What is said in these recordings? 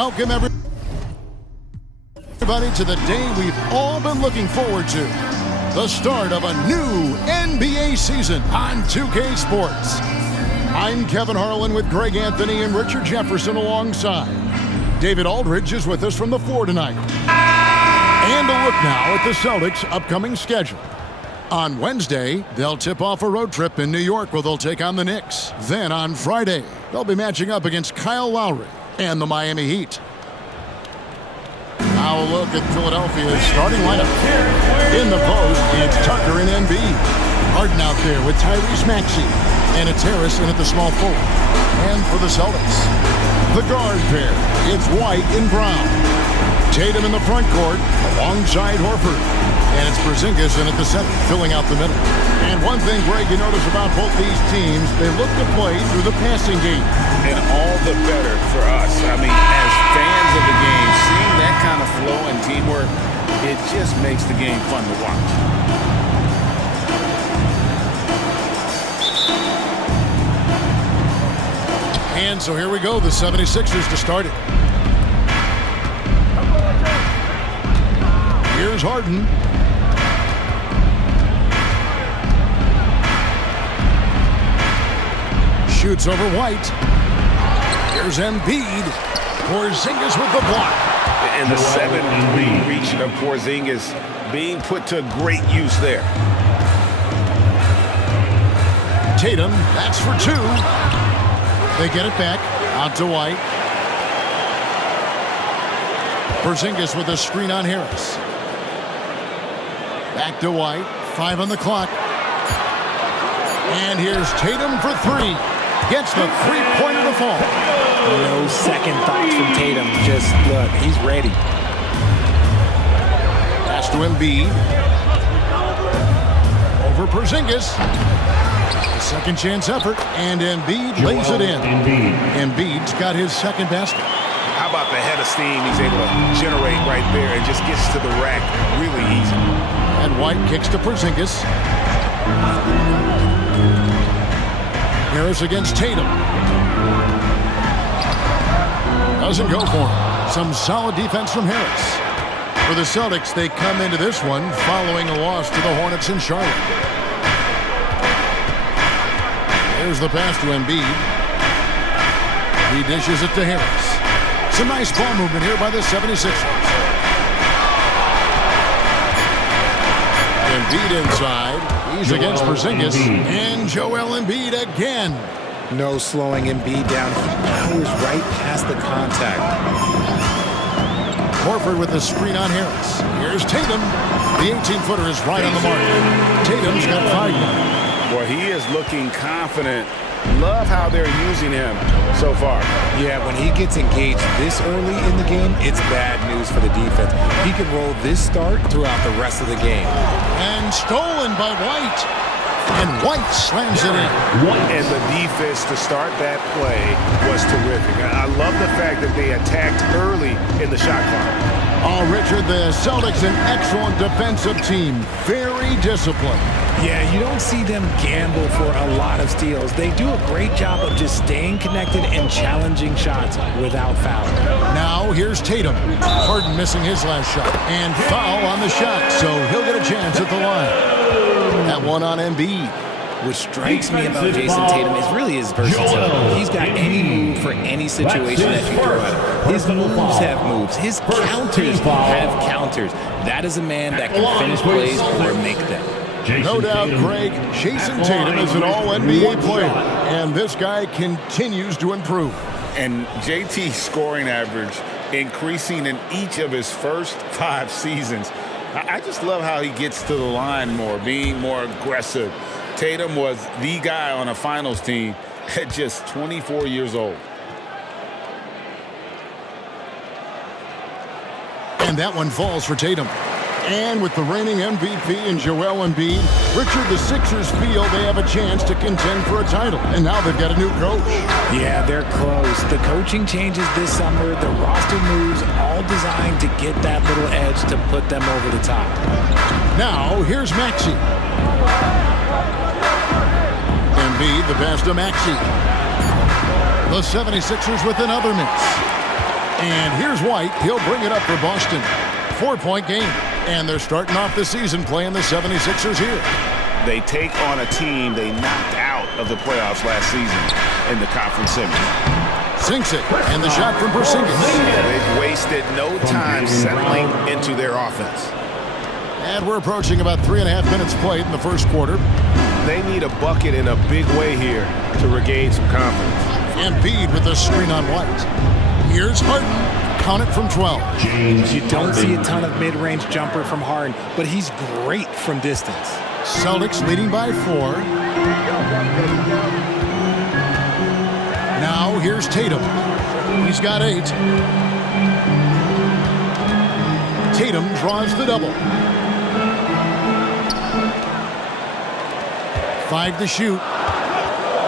Welcome everybody to the day we've all been looking forward to. The start of a new NBA season on 2K Sports. I'm Kevin Harlan with Greg Anthony and Richard Jefferson alongside. David Aldridge is with us from the floor tonight. And a look now at the Celtics' upcoming schedule. On Wednesday, they'll tip off a road trip in New York where they'll take on the Knicks. Then on Friday, they'll be matching up against Kyle Lowry and the Miami Heat. Now a look at Philadelphia's starting lineup. In the post, it's Tucker and Embiid. Harden out there with Tyrese Maxey and a Terrace in at the small forward. And for the Celtics, the guard pair, it's White and Brown. Tatum in the front court alongside Horford. And it's Porzingis in at the center, filling out the middle. And one thing, Greg, you notice about both these teams, they look to play through the passing game. And all the better for us. I mean, as fans of the game, seeing that kind of flow and teamwork, it just makes the game fun to watch. And so here we go, the 76ers to start it. Here's Harden. Shoots over White. Here's Embiid. Porzingis with the block. And the 7-3 reach of Porzingis being put to great use there. Tatum, that's for two. They get it back. Out to White. Porzingis with a screen on Harris. Back to White. 5 on the clock. And here's Tatum for three. Gets the three-pointer to fall. No second thoughts from Tatum. Just look, he's ready. Pass to Embiid. Over Porzingis. Second chance effort, and Embiid lays it in. Embiid's got his second basket. How about the head of steam he's able to generate right there and just gets to the rack really easy. And White kicks to Porzingis. Harris against Tatum. Doesn't go for him. Some solid defense from Harris. For the Celtics, they come into this one following a loss to the Hornets in Charlotte. Here's the pass to Embiid. He dishes it to Harris. Some nice ball movement here by the 76ers. Embiid inside. He's against Porzingis. And Joel Embiid again. No slowing Embiid down. He powers right past the contact. Horford with the screen on Harris. Here's Tatum. The 18-footer is right on the mark. Tatum's got 5 now. Well, he is looking confident. Love how they're using him so far. Yeah, when he gets engaged this early in the game, it's bad news for the defense. He can roll this start throughout the rest of the game. And stolen by White. And White slams it in. And the defense to start that play was terrific. I love the fact that they attacked early in the shot clock. Oh, Richard, the Celtics, an excellent defensive team. Very disciplined. Yeah, you don't see them gamble for a lot of steals. They do a great job of just staying connected and challenging shots without fouling. Now, here's Tatum. Harden missing his last shot. And foul on the shot, so he'll get a chance at the line. That one on Embiid. What strikes me about Jason Tatum is really his versatility. He's got any move for any situation that you throw at him. His moves have moves. His counters have counters. That is a man that can finish plays or make them. No doubt, Greg, Jason Tatum is an all-NBA player, and this guy continues to improve. And JT's scoring average increasing in each of his first 5 seasons. I just love how he gets to the line more, being more aggressive. Tatum was the guy on a finals team at just 24 years old. And that one falls for Tatum. And with the reigning MVP in Joel Embiid, Richard, the Sixers feel they have a chance to contend for a title. And now they've got a new coach. Yeah, they're close. The coaching changes this summer, the roster moves, all designed to get that little edge to put them over the top. Now, here's Maxey. Embiid, the pass to Maxey. The 76ers with another miss. And here's White. He'll bring it up for Boston. 4-point game. And they're starting off the season playing the 76ers here. They take on a team they knocked out of the playoffs last season in the conference semis. Sinks it. And the shot from Porzingis. They've wasted no time settling into their offense. And we're approaching about 3.5 minutes played in the first quarter. They need a bucket in a big way here to regain some confidence. Embiid with a screen on White. Here's Harden. Count it from 12. You don't see a ton of mid-range jumper from Harden, but he's great from distance. Celtics leading by 4. Now here's Tatum. He's got 8. Tatum draws the double. 5 to shoot.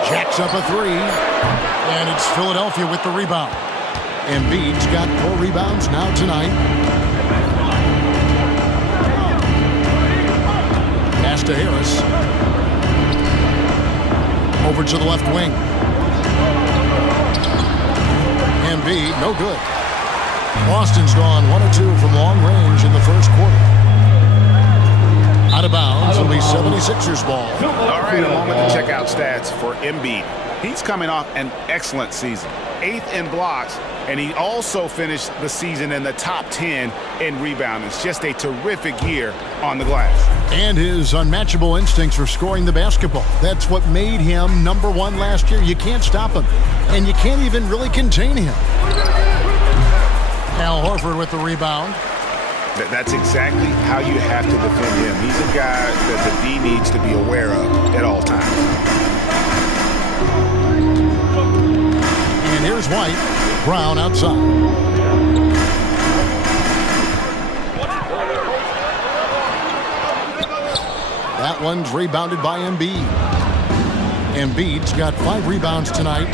Jacks up a 3. And it's Philadelphia with the rebound. Embiid's got 4 rebounds now tonight. Pass to Harris. Over to the left wing. Embiid, no good. Boston's gone 1 of 2 from long range in the first quarter. Out of bounds, it'll be 76ers ball. All right, a moment to check out stats for Embiid. He's coming off an excellent season. 8th in blocks, and he also finished the season in the top 10 in rebounding. It's just a terrific year on the glass. And his unmatchable instincts for scoring the basketball. That's what made him #1 last year. You can't stop him, and you can't even really contain him. Al Horford with the rebound. That's exactly how you have to defend him. He's a guy that the D needs to be aware of at all times. And here's White. Brown outside. That one's rebounded by Embiid. Embiid's got 5 rebounds tonight.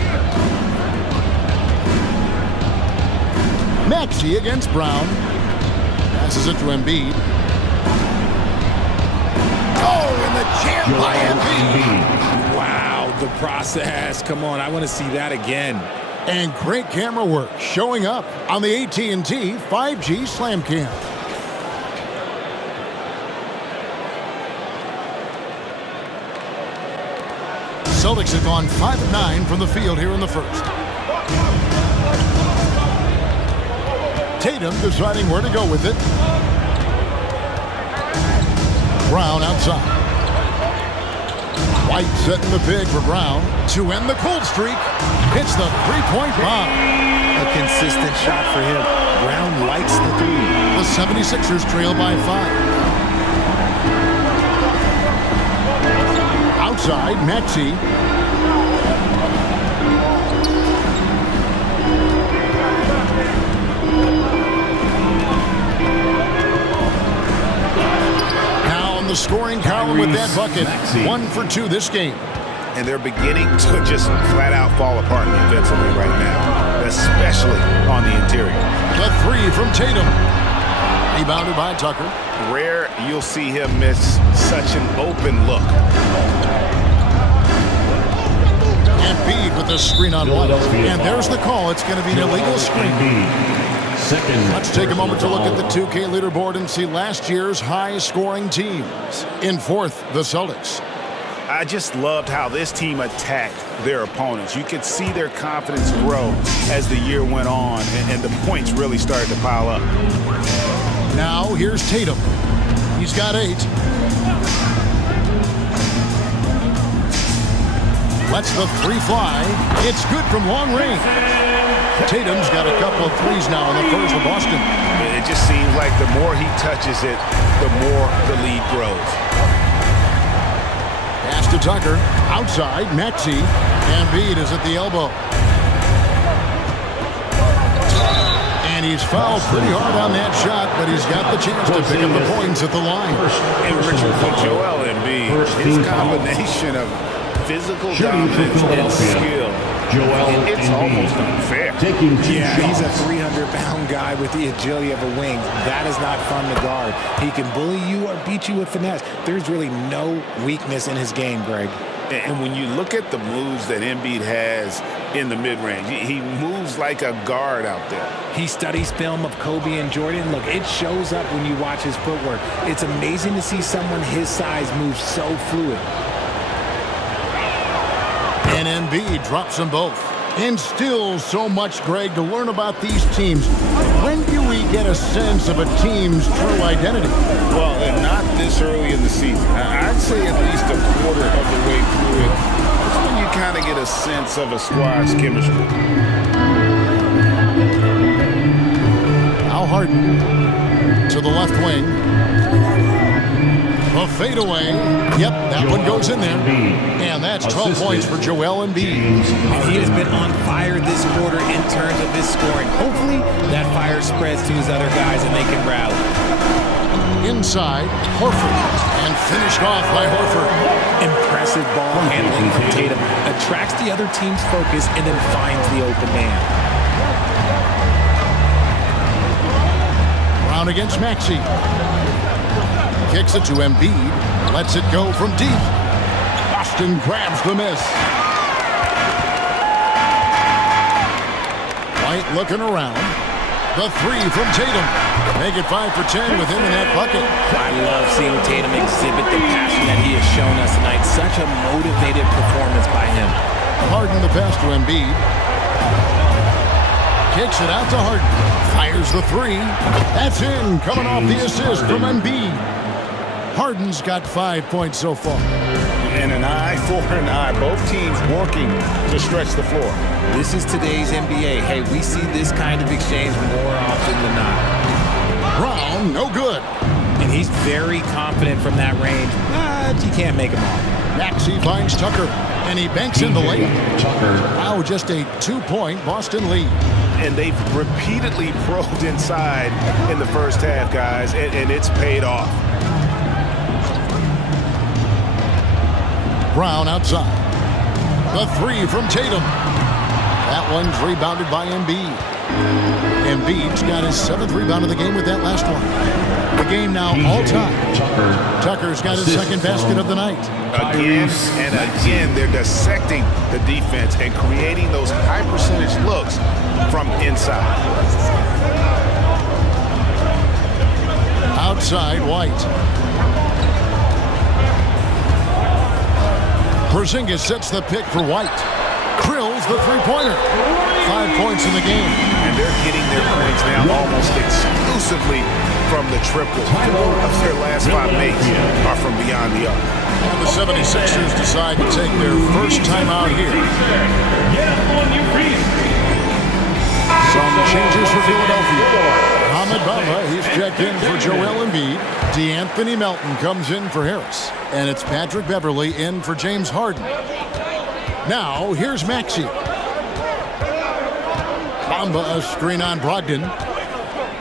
Maxey against Brown. Passes it to Embiid. Oh, and the jam by Embiid. Wow, the process. Come on, I want to see that again. And great camera work showing up on the AT&T 5G Slam Cam. Celtics have gone 5 of 9 from the field here in the first. Tatum deciding where to go with it. Brown outside. White setting the pick for Brown to end the cold streak. Hits the three-point bomb. A consistent shot for him. Brown likes the 3. The 76ers trail by 5. Outside, Maxey. The scoring column with that bucket. 1 for 2 this game. And they're beginning to just flat out fall apart defensively right now, especially on the interior. The 3 from Tatum. Rebounded by Tucker. Rare you'll see him miss such an open look. Embiid with the screen on White. And there's the call. It's going to be an illegal screen. Let's take a moment to look at the 2K leaderboard and see last year's high-scoring teams. In 4th, the Celtics. I just loved how this team attacked their opponents. You could see their confidence grow as the year went on, and the points really started to pile up. Now, here's Tatum. He's got 8. Lets the 3 fly. It's good from long range. Tatum's got a couple of 3s now in the first for Boston. It just seems like the more he touches it, the more the lead grows. Pass to Tucker. Outside, Maxey. Embiid is at the elbow. And he's fouled pretty hard on that shot, but he's got the chance to pick up the points at the line. And Richard, for Joel Embiid, his combination of physical dominance and skill, it's almost unfair. Yeah, he's a 300-pound guy with the agility of a wing. That is not fun to guard. He can bully you or beat you with finesse. There's really no weakness in his game, Greg. And when you look at the moves that Embiid has in the mid-range. He moves like a guard out there. He studies film of Kobe and Jordan. Look, it shows up when you watch his footwork. It's amazing to see someone his size move so fluid. And Embiid drops them both. And still so much, Greg, to learn about these teams. When do we get a sense of a team's true identity? Well, and not this early in the season. I'd say at least a quarter of the way through it. That's when you kind of get a sense of a squad's chemistry. Al Harden to the left wing. A fadeaway. Yep, that one goes in there. And that's 12 points for Joel Embiid. And he has been on fire this quarter in terms of his scoring. Hopefully, that fire spreads to his other guys and they can rally. Inside, Horford. And finished off by Horford. Impressive ball handling from Tatum. Attracts the other team's focus and then finds the open man. Brown against Maxey. Kicks it to Embiid. Lets it go from deep. Boston grabs the miss. White looking around. The three from Tatum. Make it 5 for 10 with him in that bucket. I love seeing Tatum exhibit the passion that he has shown us tonight. Such a motivated performance by him. Harden the pass to Embiid. Kicks it out to Harden. Fires the three. That's in. Coming off the assist from Embiid. Harden's got 5 points so far. And an eye for an eye. Both teams working to stretch the floor. This is today's NBA. Hey, we see this kind of exchange more often than not. Brown, no good. And he's very confident from that range, but you can't make him all. Maxey finds Tucker, and he banks in the layup. Now just a 2-point Boston lead. And they've repeatedly probed inside in the first half, guys, and it's paid off. Brown outside. The three from Tatum. That one's rebounded by Embiid. Embiid's got his 7th rebound of the game with that last one. The game now all-time. Tucker's got his second basket of the night. Again and again, they're dissecting the defense and creating those high-percentage looks from inside. Outside, White. Porzingis sets the pick for White. Drills the three-pointer. 5 points in the game. And they're getting their points now almost exclusively from the triple. 4 of their last 5 makes are from beyond the arc. And the 76ers decide to take their first time out here. Some changes for Philadelphia. Ahmed Bamba, he's checked in for Joel Embiid. DeAnthony Melton comes in for Harris. And it's Patrick Beverley in for James Harden. Now, here's Maxey. Bamba, a screen on Brogdon.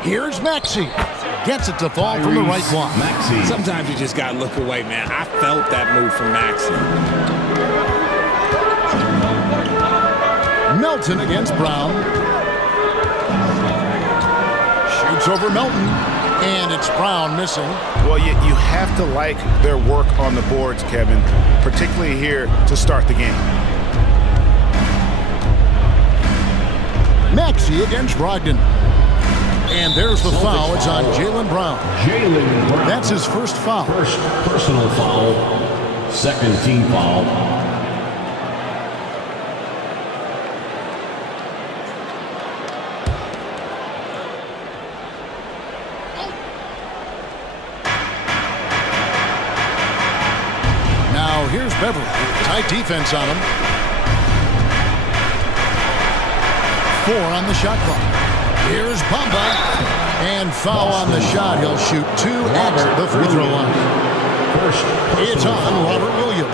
Here's Maxey. Gets it to fall from the right block. Sometimes you just got to look away, man. I felt that move from Maxey. Melton against Brown. Shoots over Melton. And it's Brown missing. Well, you have to like their work on the boards, Kevin, particularly here to start the game. Maxey against Brogdon. And there's the foul. It's on Jaylen Brown. That's his first foul. First personal foul. Second team foul. Now here's Beverly. Tight defense on him. 4 on the shot clock. Here's Bamba. And foul on the shot. He'll shoot 2 at the free throw line. It's on Robert Williams.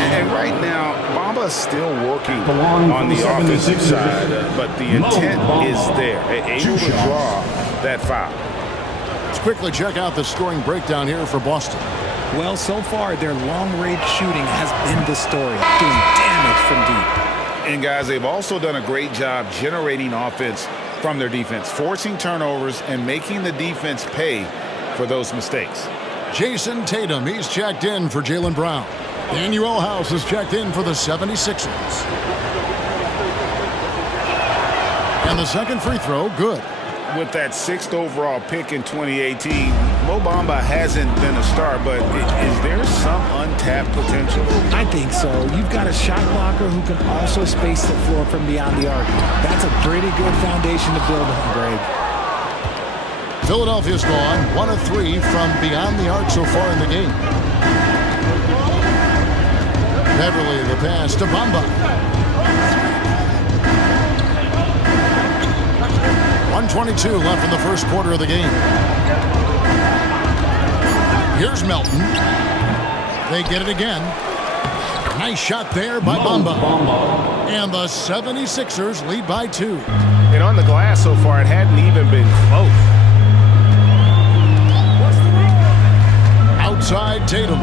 And right now, Bamba's still working on the offensive side, but the intent is there, able to draw that foul. Let's quickly check out the scoring breakdown here for Boston. Well, so far, their long-range shooting has been the story, doing damage from deep. And guys, they've also done a great job generating offense from their defense, forcing turnovers and making the defense pay for those mistakes. Jason Tatum, he's checked in for Jaylen Brown. Daniel House is checked in for the 76ers. And the second free throw, good. With that 6th overall pick in 2018, Mo Bamba hasn't been a star, but is there some untapped potential? I think so. You've got a shot blocker who can also space the floor from beyond the arc. That's a pretty good foundation to build on, Greg. Philadelphia's gone 1 of 3 from beyond the arc so far in the game. Beverly, the pass to Bamba. 1:22 left in the first quarter of the game. Here's Melton. They get it again. Nice shot there by Bamba. And the 76ers lead by 2. And on the glass so far, it hadn't even been close. Outside Tatum.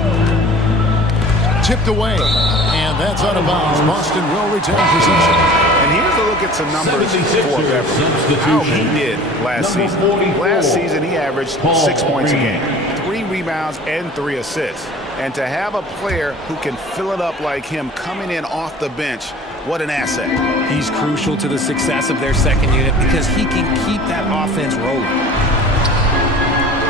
Tipped away. And that's out of bounds. Boston will retain possession. And here's a look at some numbers for Beverly. How he did last season. Last season, he averaged 6 points a game, 3 rebounds, and 3 assists. And to have a player who can fill it up like him coming in off the bench, what an asset. He's crucial to the success of their second unit because he can keep that offense rolling.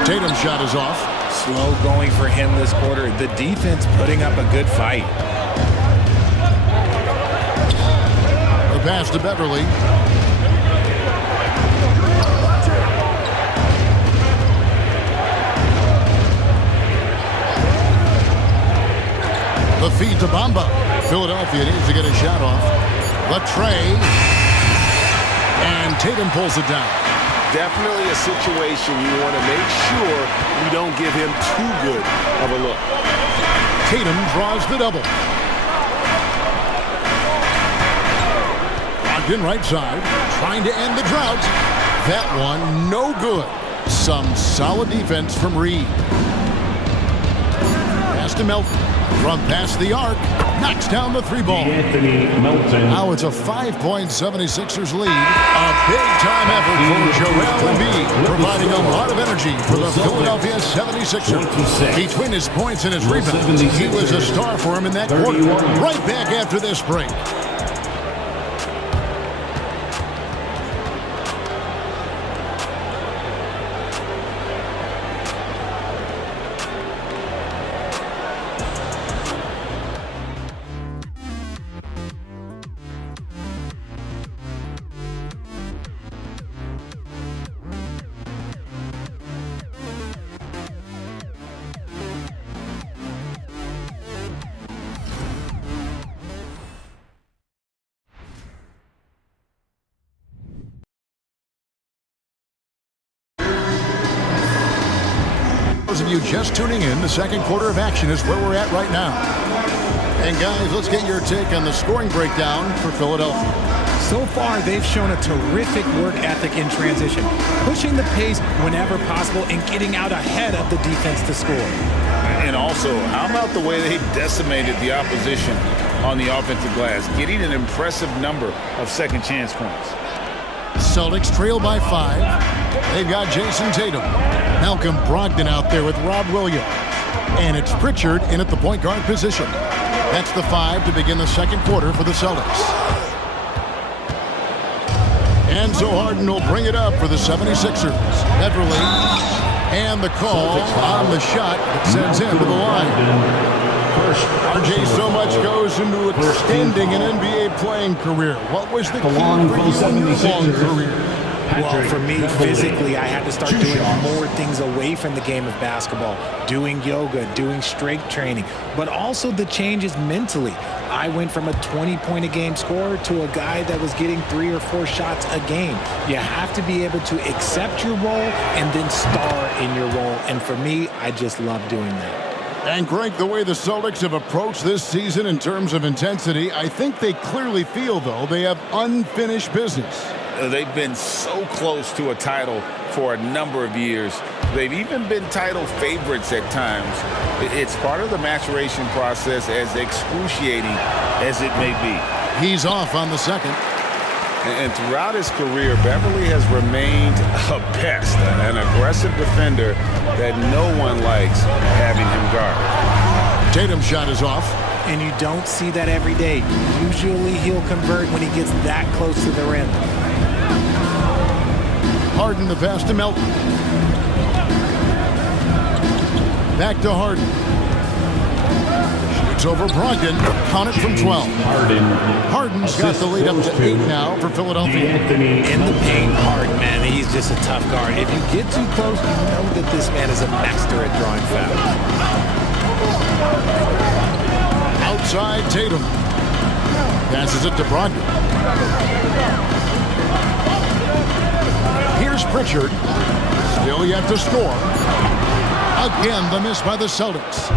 Tatum's shot is off. Slow going for him this quarter. The defense putting up a good fight. The pass to Beverly. The feed to Bamba. Philadelphia needs to get a shot off. Latre. And Tatum pulls it down. Definitely a situation you want to make sure you don't give him too good of a look. Tatum draws the double. Locked in right side. Trying to end the drought. That one no good. Some solid defense from Reed. Pass to Melton. From past the arc. Knocks down the 3 ball. Now it's a 5-point 76ers lead. A big-time effort for Joel Embiid, providing a lot of energy for the Philadelphia 76ers. Between his points and his rebounds, he was a star for him in that quarter. Right back after this break. Those of you just tuning in, the second quarter of action is where we're at right now. And guys, let's get your take on the scoring breakdown for Philadelphia. So far, they've shown a terrific work ethic in transition, pushing the pace whenever possible and getting out ahead of the defense to score. And also, how about the way they decimated the opposition on the offensive glass, getting an impressive number of second chance points. Celtics trail by 5. They've got Jason Tatum. Malcolm Brogdon out there with Rob Williams. And it's Pritchard in at the point guard position. That's the 5 to begin the second quarter for the Celtics. And so Harden will bring it up for the 76ers. Beverly. And the call on the shot that sends him to the line. RJ, so much goes into extending an NBA playing career. What was the key for you in your long career? Well, for me, physically, I had to start doing more things away from the game of basketball, doing yoga, doing strength training, but also the changes mentally. I went from a 20-point-a-game scorer to a guy that was getting 3 or 4 shots a game. You have to be able to accept your role and then star in your role. And for me, I just love doing that. And Greg, the way the Celtics have approached this season in terms of intensity, I think they clearly feel, though, they have unfinished business. They've been so close to a title for a number of years. They've even been title favorites at times. It's part of the maturation process, as excruciating as it may be. He's off on the second. And throughout his career, Beverly has remained a pest, an aggressive defender that no one likes having him guard. Tatum's shot is off. And you don't see that every day. Usually he'll convert when he gets that close to the rim. Harden the pass to Melton. Back to Harden. Shoots over Brogdon. Count it from 12. Harden's got the lead up to 8 now for Philadelphia. In the paint, Harden, man, he's just a tough guard. If you get too close, you know that this man is a master at drawing fouls. Outside Tatum. Passes it to Brogdon. Here's Pritchard. Still yet to score. Again, the miss by the Celtics.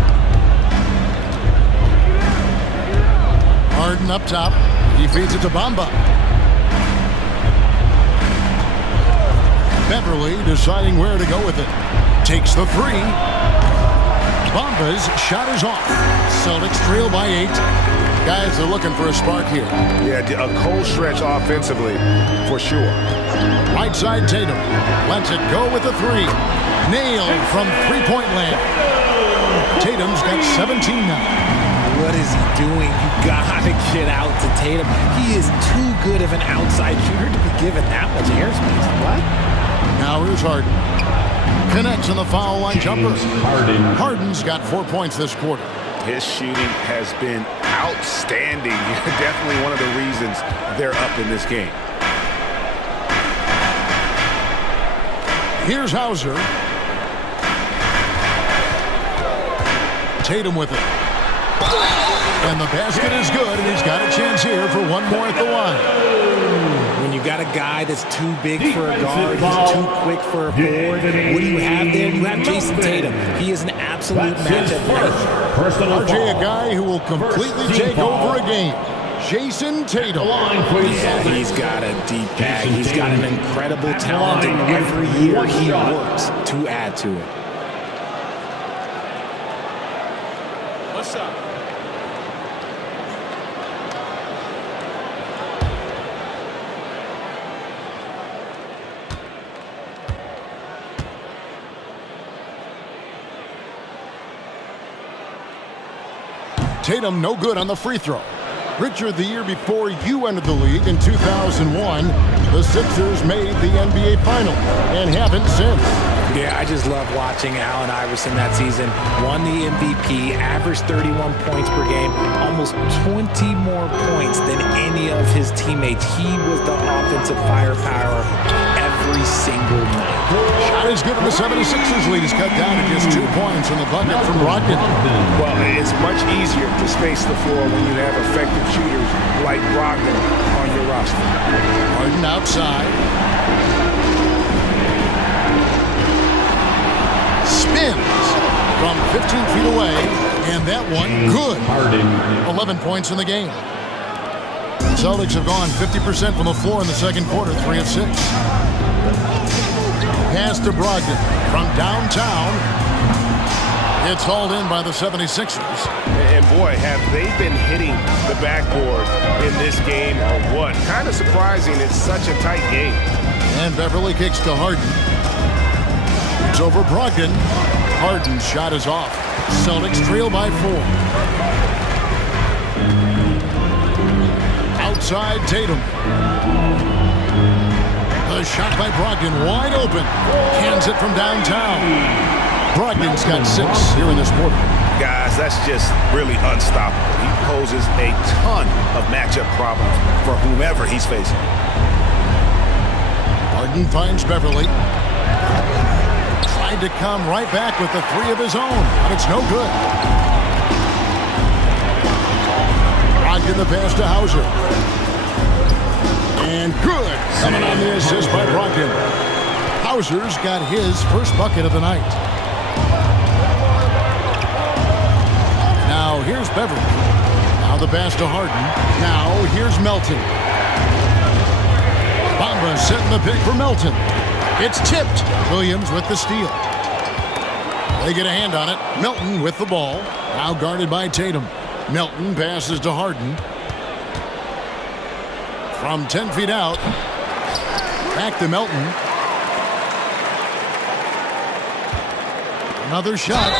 Harden up top. He feeds it to Bamba. Beverly deciding where to go with it. Takes the three. Bamba's shot is off. Celtics trail by 8. Guys are looking for a spark here. Yeah, a cold stretch offensively, for sure. Right side Tatum. Lets it go with the three. Nailed from three-point land. Tatum's got 17 now. What is he doing? You gotta get out to Tatum. He is too good of an outside shooter to be given that much airspace. What? Now here's Harden. Connects on the foul line jumper. Harden's got 4 points this quarter. His shooting has been outstanding. Definitely one of the reasons they're up in this game. Here's Hauser. Tatum with it. And the basket is good, and he's got a chance here for one more at the line. When you got a guy that's too big for a guard, he's too quick for a forward, what do you have there? You have Jason Tatum. He is an absolute matchup. RJ, a guy who will completely take over a game. Jason Tatum. Yeah, he's got a deep bag. He's got an incredible talent, and every year he works to add to it. What's up? Tatum no good on the free throw. Richard, the year before you entered the league in 2001, the Sixers made the NBA Finals and haven't since. Yeah, I just love watching Allen Iverson that season. Won the MVP, averaged 31 points per game, almost 20 more points than any of his teammates. He was the offensive firepower every single night. Shot is good, and the 76ers lead is cut down to just 2 points in the bucket from Brogdon. Well, it's much easier to space the floor when you have effective shooters like Brogdon on your roster. Harden outside. Spins from 15 feet away, and that one good. 11 points in the game. The Celtics have gone 50% from the floor in the second quarter, 3 of 6. Pass to Brogdon from downtown. It's hauled in by the 76ers. And boy, have they been hitting the backboard in this game or what? Kind of surprising. It's such a tight game. And Beverly kicks to Harden. It's over Brogdon. Harden's shot is off. Celtics trail by 4. Outside Tatum. A shot by Brogdon, wide open. Cans it from downtown. Brogdon's got 6 here in this quarter. Guys, that's just really unstoppable. He poses a ton of matchup problems for whomever he's facing. Harden finds Beverly. Tried to come right back with the 3 of his own, but it's no good. Brogdon the pass to Hauser. And good. Coming on the assist by Brogdon. Hauser's got his first bucket of the night. Now here's Beverly. Now the pass to Harden. Now here's Melton. Bamba setting the pick for Melton. It's tipped. Williams with the steal. They get a hand on it. Melton with the ball. Now guarded by Tatum. Melton passes to Harden. From 10 feet out. Back to Melton. Another shot.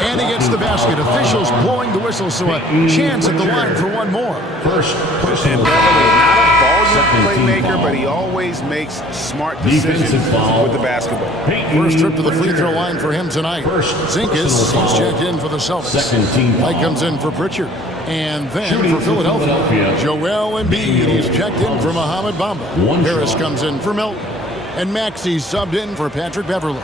And he gets the basket. Officials blowing the whistle, so a chance at the line for one more. First And Beverly, not a brilliant playmaker, but he always makes smart decisions with the basketball. First trip to the free throw line for him tonight. Zincus, he's checked in for the Celtics. White comes in for Pritchard. And then for Philadelphia, Joel Embiid, he's checked in for Mohamed Bamba. Harris comes in for Milton. And Maxey's subbed in for Patrick Beverley.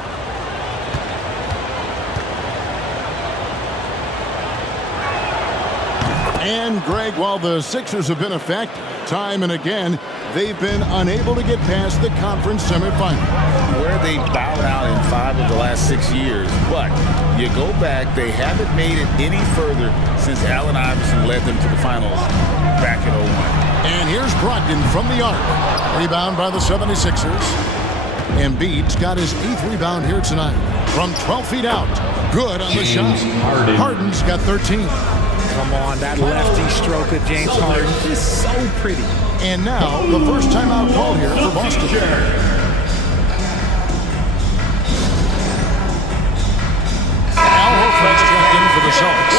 And Greg, while the Sixers have been effective time and again, they've been unable to get past the conference semifinal. Where they bowed out in 5 of the last 6 years. But you go back, they haven't made it any further since Allen Iverson led them to the finals back in 01. And here's Brogdon from the arc. Rebound by the 76ers. Embiid's got his 8th rebound here tonight. From 12 feet out. Good on the shot. Harden's got 13. Come on, that lefty stroke of James Harden is so pretty. And now, the first timeout called here for Boston. Al Horford's checked in for the Celtics.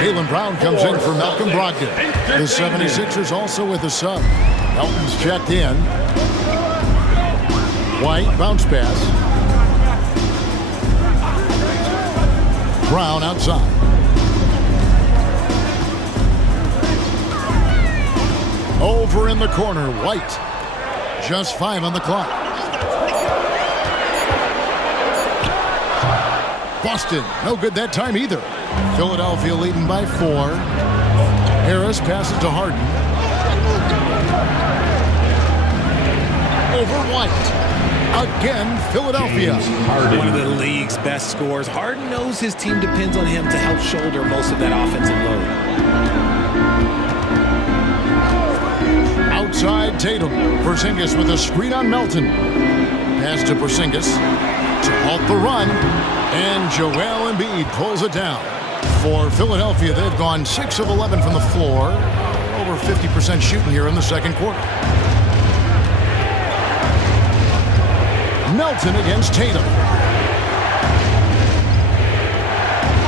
Jaylen Brown comes in for Malcolm Brogdon. The 76ers also with a sub. Elton's checked in. White, bounce pass. Brown outside. Over in the corner, White. Just 5 on the clock. Boston, no good that time either. Philadelphia leading by 4. Harris passes to Harden. Over White. Again, Philadelphia. One of the league's best scorers. Harden knows his team depends on him to help shoulder most of that offensive load. Outside Tatum. Porzingis with a screen on Melton. Pass to Porzingis to halt the run. And Joel Embiid pulls it down. For Philadelphia, they've gone 6 of 11 from the floor. Over 50% shooting here in the second quarter. Melton against Tatum.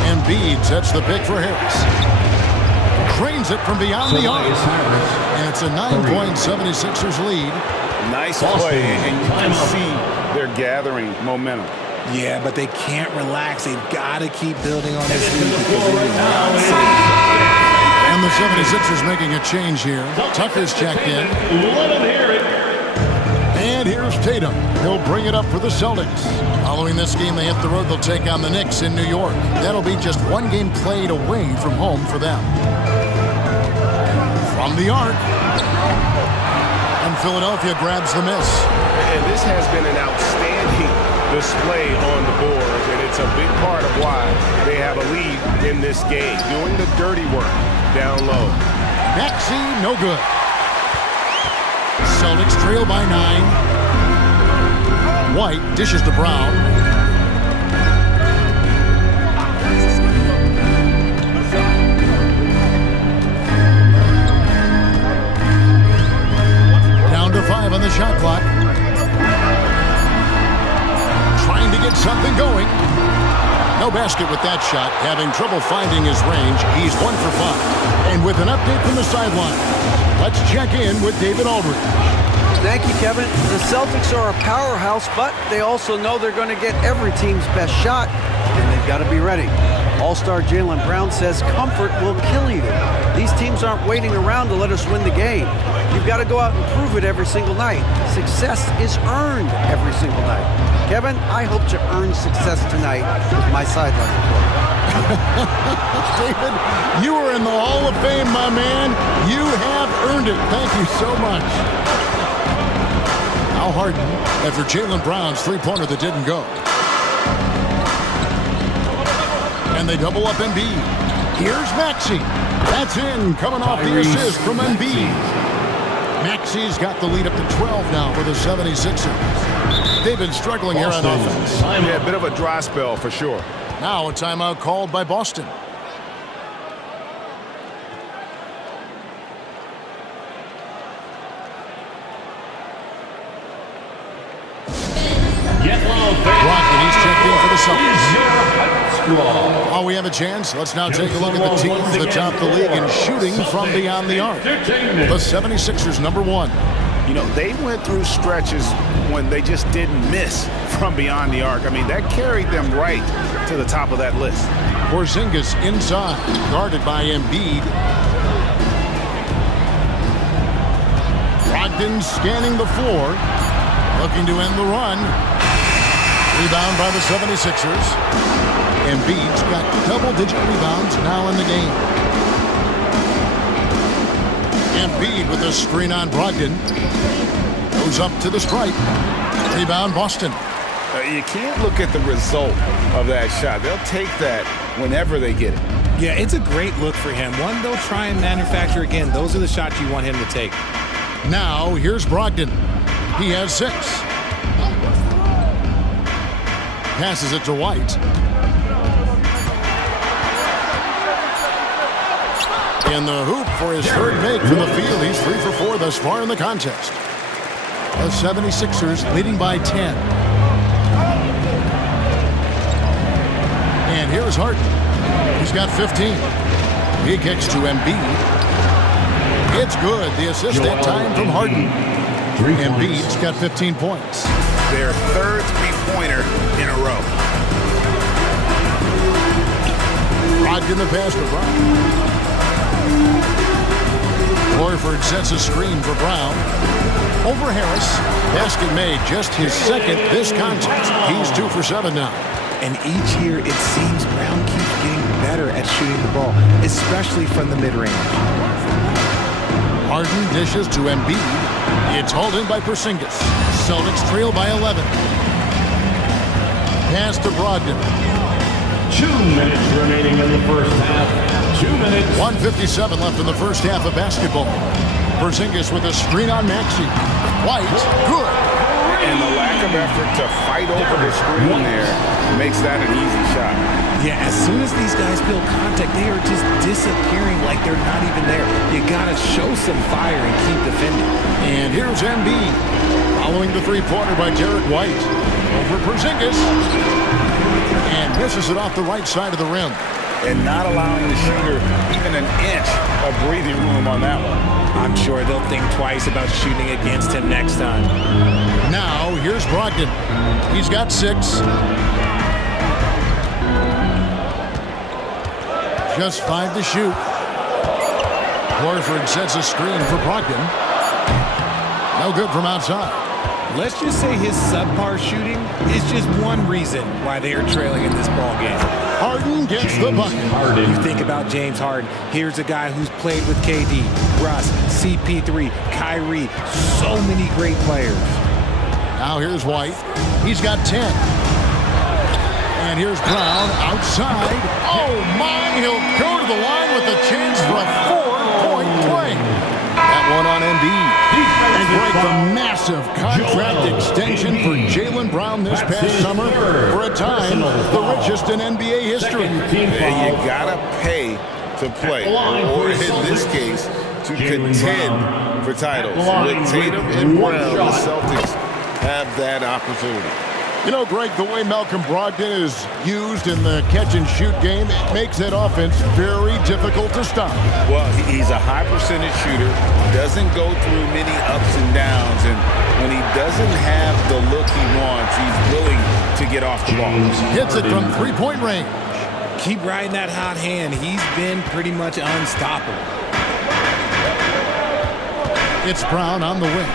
Embiid sets the pick for Harris. Cranes it from beyond the arc. And it's a 9-point 76ers lead. Nice play, and you can see they're gathering momentum. Yeah, but they can't relax. They've got to keep building on this lead. And the 76ers making a change here. Tucker's checked in. And here's Tatum. He'll bring it up for the Celtics. Following this game, they hit the road. They'll take on the Knicks in New York. That'll be just one game played away from home for them. From the arc. And Philadelphia grabs the miss. And this has been an outstanding display on the boards, and it's a big part of why they have a lead in this game. Doing the dirty work down low. Maxey, no good. Celtics trail by 9. White dishes to Brown. Down to 5 on the shot clock. Trying to get something going. No basket with that shot. Having trouble finding his range. He's 1 for 5. And with an update from the sideline, let's check in with David Aldridge. Thank you, Kevin. The Celtics are a powerhouse, but they also know they're going to get every team's best shot, and they've got to be ready. All-star Jaylen Brown says comfort will kill you. These teams aren't waiting around to let us win the game. You've got to go out and prove it every single night. Success is earned every single night. Kevin, I hope to earn success tonight with my sideline report. David, you are in the Hall of Fame, my man. You have earned it. Thank you so much. Al Harden after Jaylen Brown's three-pointer that didn't go. And they double up Embiid. Here's Maxey. That's in, coming off the assist from Embiid. Maxey's got the lead up to 12 now for the 76ers. They've been struggling here on offense. Yeah, a bit of a dry spell for sure. Now a timeout called by Boston. Brogdon, he's checked in for the Celtics. Oh, we have a chance. Let's now take a look at the teams that top the league in shooting from beyond the arc. The 76ers, number 1. You know, they went through stretches when they just didn't miss from beyond the arc. I mean, that carried them right to the top of that list. Porzingis inside, guarded by Embiid. Brogdon scanning the floor, looking to end the run. Rebound by the 76ers. Embiid's got double-digit rebounds now in the game. Embiid with a screen on Brogdon. Goes up to the stripe. Rebound Boston. You can't look at the result of that shot. They'll take that whenever they get it. Yeah, it's a great look for him. One they'll try and manufacture again. Those are the shots you want him to take. Now, here's Brogdon. He has 6. Passes it to White. In the hoop for his third make from the field. He's 3 for 4 thus far in the contest. The 76ers leading by 10. And here's Harden. He's got 15. He kicks to Embiid. It's good. The assist that time from Harden. Embiid's got 15 points. Their third three-pointer in a row. Brogdon the pass to Brown. Horford sets a screen for Brown. Over Harris. Basket made, just his second this contest. He's 2 for 7 now. And each year, it seems Brown keeps getting better at shooting the ball, especially from the mid-range. Harden dishes to Embiid. It's hauled in by Porzingis. Celtics trail by 11. Pass to Brogdon. 2 minutes remaining in the first half. 2 minutes. 1:57 left in the first half of basketball. Porzingis with a screen on Maxey. White, good. And the lack of effort to fight over the screen there makes that an easy shot. Yeah, as soon as these guys feel contact, they are just disappearing like they're not even there. You gotta show some fire and keep defending. And here's Embiid, following the three-pointer by Derek White. Over Porzingis. And misses it off the right side of the rim. And not allowing the shooter even an inch of breathing room on that one. I'm sure they'll think twice about shooting against him next time. Now, here's Brogdon. He's got 6. Just 5 to shoot. Horford sets a screen for Brogdon. No good from outside. Let's just say his subpar shooting is just one reason why they are trailing in this ball game. Harden gets the bucket. You think about James Harden. Here's a guy who's played with KD, Russ, CP3, Kyrie, so many great players. Now here's White. He's got 10. And here's Brown outside. Oh my, he'll go to the line with a chance for a 4-point play. That one on Embiid. And Greg, the massive contract extension for Jaylen Brown this past summer. For a time, the richest in NBA history. You gotta pay to play, or in this case, to contend for titles. With Tatum and Brown, the Celtics have that opportunity. You know, Greg, the way Malcolm Brogdon is used in the catch-and-shoot game, it makes that offense very difficult to stop. Well, he's a high-percentage shooter, doesn't go through many ups and downs, and when he doesn't have the look he wants, he's willing to get off the ball. Hits it from three-point range. Keep riding that hot hand. He's been pretty much unstoppable. It's Brown on the wing.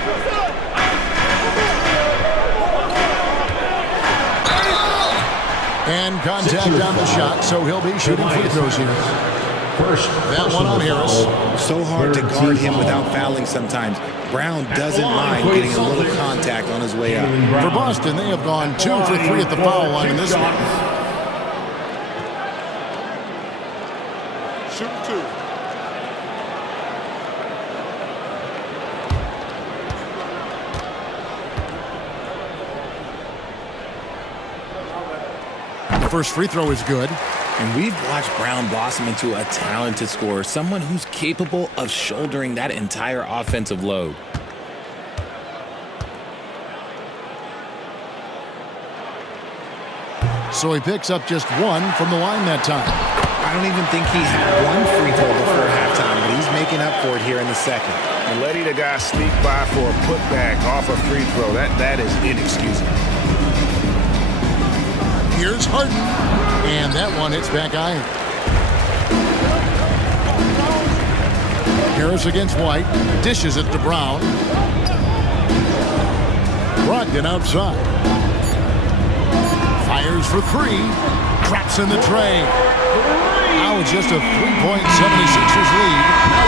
And contact on the shot, so he'll be shooting free throws here. That one on Harris. So hard to guard him without fouling sometimes. Brown doesn't mind getting a little contact on his way out. For Boston, they have gone 2 for 3 at the foul line in this one. Shoot 2. The first free throw is good. And we've watched Brown blossom into a talented scorer, someone who's capable of shouldering that entire offensive load. So he picks up just 1 from the line that time. I don't even think he had one free throw before halftime, but he's making up for it here in the second. And letting the guy sneak by for a putback off a free throw, that is inexcusable. Here's Harden, and that one hits back iron. Harris against White, dishes it to Brown. Brogdon outside. Fires for three, traps in the tray. Now it's just a 3-point 76ers lead.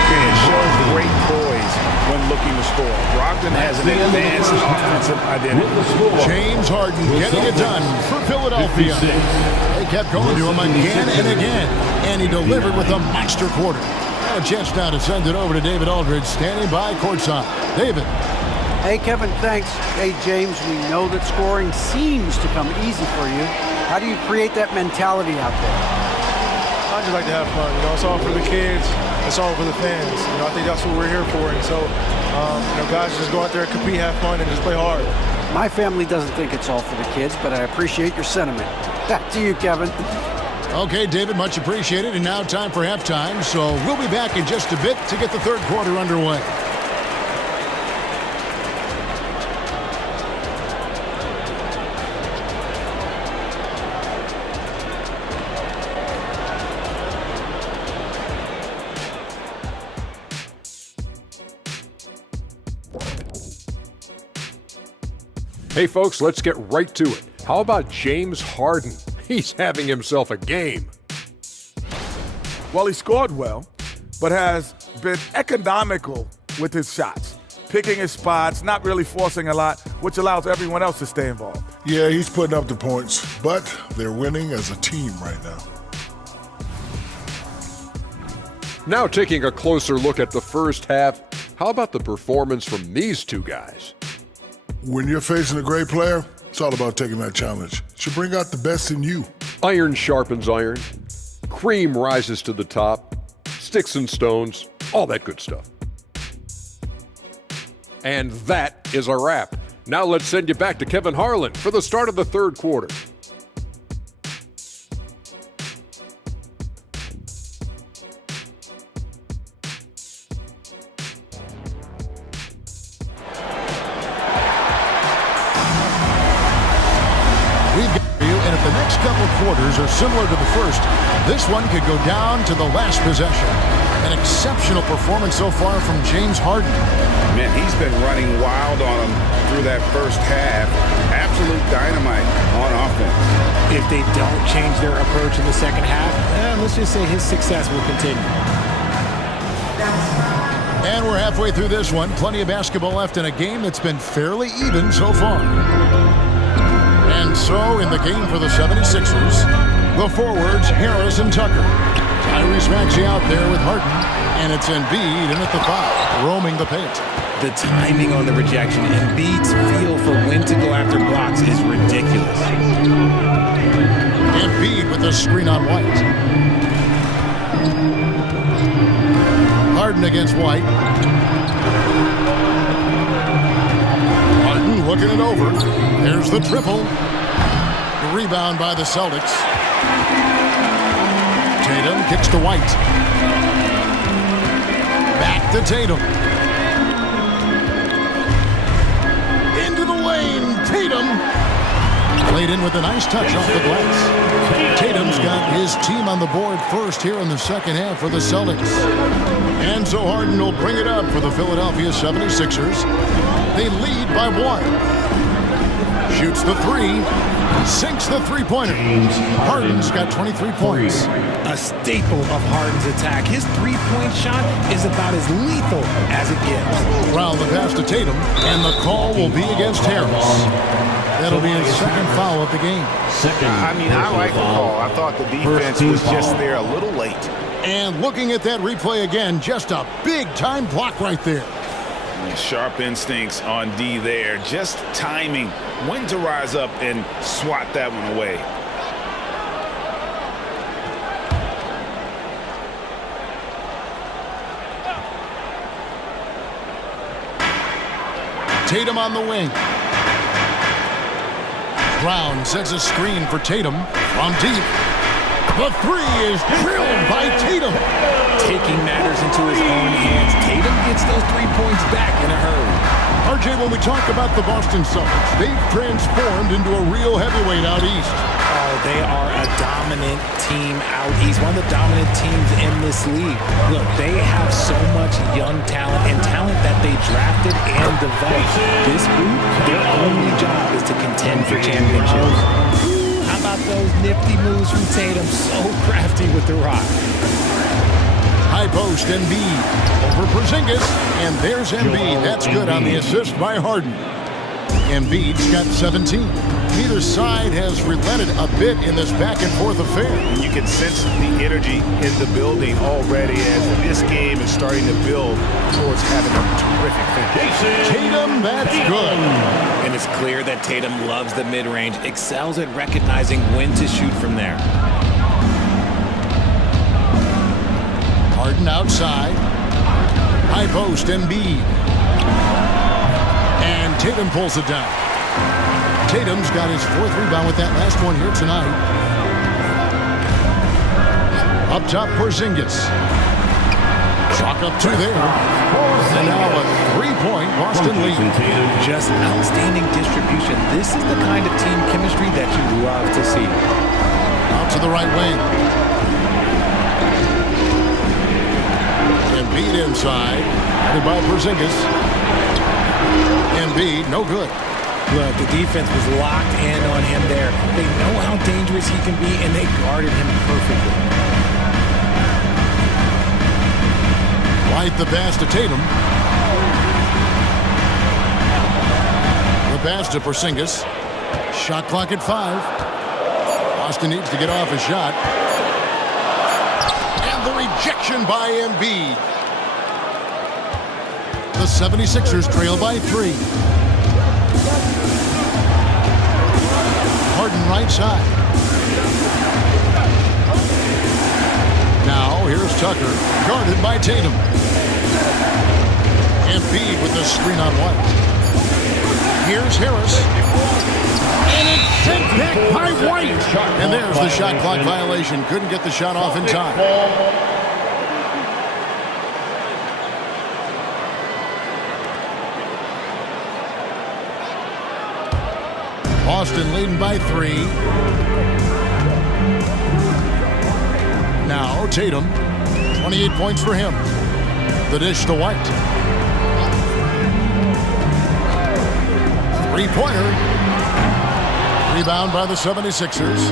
And it shows great poise when looking to score. Brogdon has an advanced offensive identity. James Harden getting it done for Philadelphia. They kept going to him again and again, and he delivered with a monster quarter. A chance now to send it over to David Aldridge, standing by courtside. David. Hey, Kevin, thanks. Hey, James, we know that scoring seems to come easy for you. How do you create that mentality out there? I just like to have fun. It's all for the kids. It's all for the fans. I think that's what we're here for. And so, guys just go out there and compete, have fun, and just play hard. My family doesn't think it's all for the kids, but I appreciate your sentiment. Back to you, Kevin. Okay, David, much appreciated. And now time for halftime. So we'll be back in just a bit to get the third quarter underway. Hey folks, let's get right to it. How about James Harden? He's having himself a game. Well, he scored well, but has been economical with his shots. Picking his spots, not really forcing a lot, which allows everyone else to stay involved. Yeah, he's putting up the points, but they're winning as a team right now. Now taking a closer look at the first half, how about the performance from these two guys? When you're facing a great player, it's all about taking that challenge. It should bring out the best in you. Iron sharpens iron. Cream rises to the top. Sticks and stones. All that good stuff. And that is a wrap. Now let's send you back to Kevin Harlan for the start of the third quarter. The next couple quarters are similar to the first. This one could go down to the last possession. An exceptional performance so far from James Harden. Man, he's been running wild on him through that first half. Absolute dynamite on offense. If they don't change their approach in the second half, let's just say his success will continue. And we're halfway through this one. Plenty of basketball left in a game that's been fairly even so far. And so, in the game for the 76ers, the forwards, Harris and Tucker. Tyrese Maxey out there with Harden, and it's Embiid in at the 5, roaming the paint. The timing on the rejection, Embiid's feel for when to go after blocks is ridiculous. Embiid with the screen on White. Harden against White. Harden looking it over. There's the triple. The rebound by the Celtics. Tatum kicks to White. Back to Tatum. Into the lane. Tatum. Played in with a nice touch off the glass. Tatum's got his team on the board first here in the second half for the Celtics. And so Harden will bring it up for the Philadelphia 76ers. They lead by 1. Shoots the 3. Sinks the three-pointer. Harden's got 23 points. A staple of Harden's attack. His three-point shot is about as lethal as it gets. Round the pass to Tatum, and the call will be against Harris. That'll be his second foul of the game. I like the call. I thought the defense was just there a little late. And looking at that replay again, just a big-time block right there. Sharp instincts on D there. Just timing when to rise up and swat that one away. Tatum on the wing. Brown sets a screen for Tatum from deep. The three is drilled by Tatum. Taking matters into his own hands, Tatum gets those 3 points back in a hurry. RJ, when we talk about the Boston Celtics, they've transformed into a real heavyweight out east. Oh, they are a dominant team out east, one of the dominant teams in this league. Look, they have so much young talent and talent that they drafted and developed. This group, their only job is to contend for championships. How about those nifty moves from Tatum? So crafty with the rock. High post, Embiid over Porzingis, and there's Embiid. That's good on the assist by Harden. Embiid's got 17. Neither side has relented a bit in this back-and-forth affair. You can sense the energy in the building already as this game is starting to build towards having a terrific finish. Tatum, that's good. And it's clear that Tatum loves the mid-range, excels at recognizing when to shoot from there. Harden outside. High post, Embiid. And Tatum pulls it down. Tatum's got his 4th rebound with that last one here tonight. Up top, Porzingis. Chalk up 2 there. And now a 3-point Boston lead. Just outstanding distribution. This is the kind of team chemistry that you love to see. Out to the right wing. Embiid inside. Headed by Porzingis. Embiid, no good. Look, the defense was locked in on him there. They know how dangerous he can be, and they guarded him perfectly. White the pass to Tatum. The pass to Porzingis. Shot clock at 5. Boston needs to get off a shot. And the rejection by Embiid. The 76ers trail by 3. Harden right side. Now here's Tucker, guarded by Tatum. Embiid with the screen on White. Here's Harris. And it's sent back by White. And there's the shot clock violation. Couldn't get the shot off in time. Boston leading by 3. Now Tatum, 28 points for him. The dish to White. 3-pointer. Rebound by the 76ers.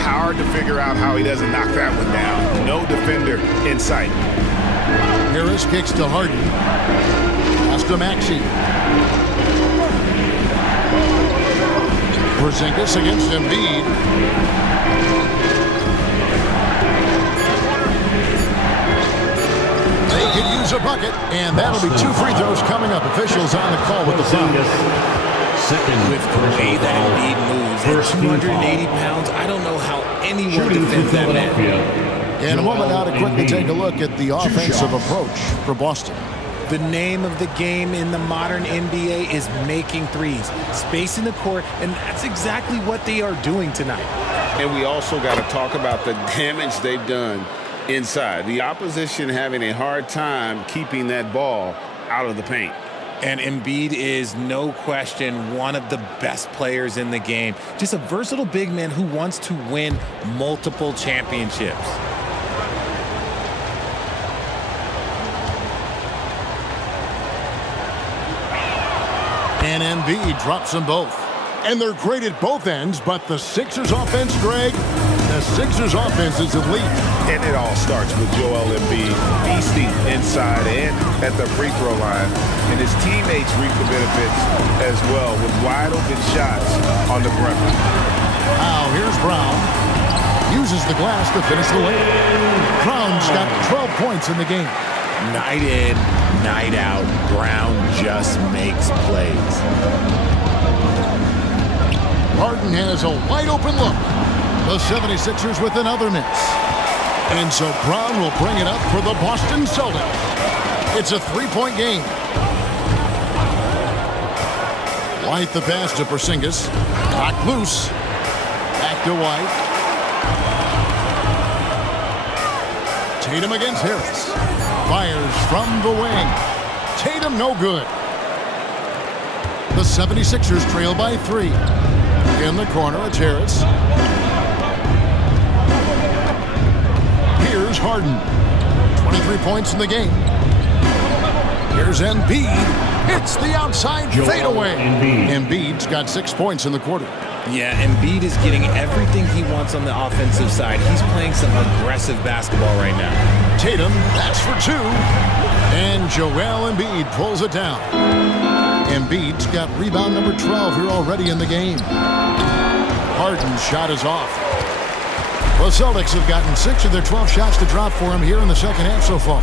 Hard to figure out how he doesn't knock that one down. No defender in sight. Harris kicks to Harden. Pass to Maxey. Porzingis against Embiid. They could use a bucket, and that'll be 2 free throws coming up. Officials on the call with the foul. With the way that Embiid moves at 280 pounds, I don't know how anyone defends that man. In a moment now to quickly take a look at the offensive approach for Boston. The name of the game in the modern NBA is making threes, spacing the court, and that's exactly what they are doing tonight. And we also got to talk about the damage they've done inside. The opposition having a hard time keeping that ball out of the paint. And Embiid is, no question, one of the best players in the game. Just a versatile big man who wants to win multiple championships. And Embiid drops them both. And they're great at both ends, but the Sixers offense, Greg, the Sixers offense is elite. And it all starts with Joel Embiid feasting inside and at the free throw line. And his teammates reap the benefits as well with wide open shots on the perimeter. Now here's Brown. Uses the glass to finish the layup. Brown's got 12 points in the game. Night in, night out, Brown just makes plays. Harden has a wide open look. The 76ers with another miss. And so Brown will bring it up for the Boston Celtics. It's a 3-point game. White the pass to Porzingis. Knocked loose. Back to White. Tatum against Harris. Fires from the wing. Tatum no good. The 76ers trail by 3. In the corner, it's Harris. Here's Harden. 23 points in the game. Here's Embiid. It's the outside fadeaway. Embiid's got 6 points in the quarter. Yeah, Embiid is getting everything he wants on the offensive side. He's playing some aggressive basketball right now. Tatum, that's for 2. And Joel Embiid pulls it down. Embiid's got rebound number 12 here already in the game. Harden's shot is off. The Celtics have gotten 6 of their 12 shots to drop for him here in the second half so far.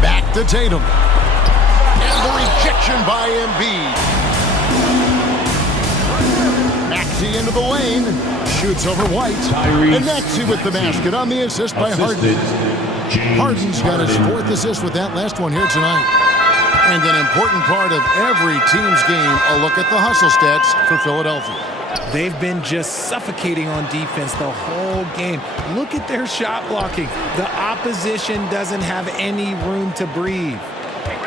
Back to Tatum. And the rejection by Embiid. Maxey into the lane. Shoots over White. And Maxey with the basket on the assist by Harden. Harden's got his 4th assist with that last one here tonight. And an important part of every team's game, a look at the hustle stats for Philadelphia. They've been just suffocating on defense the whole game. Look at their shot blocking. The opposition doesn't have any room to breathe.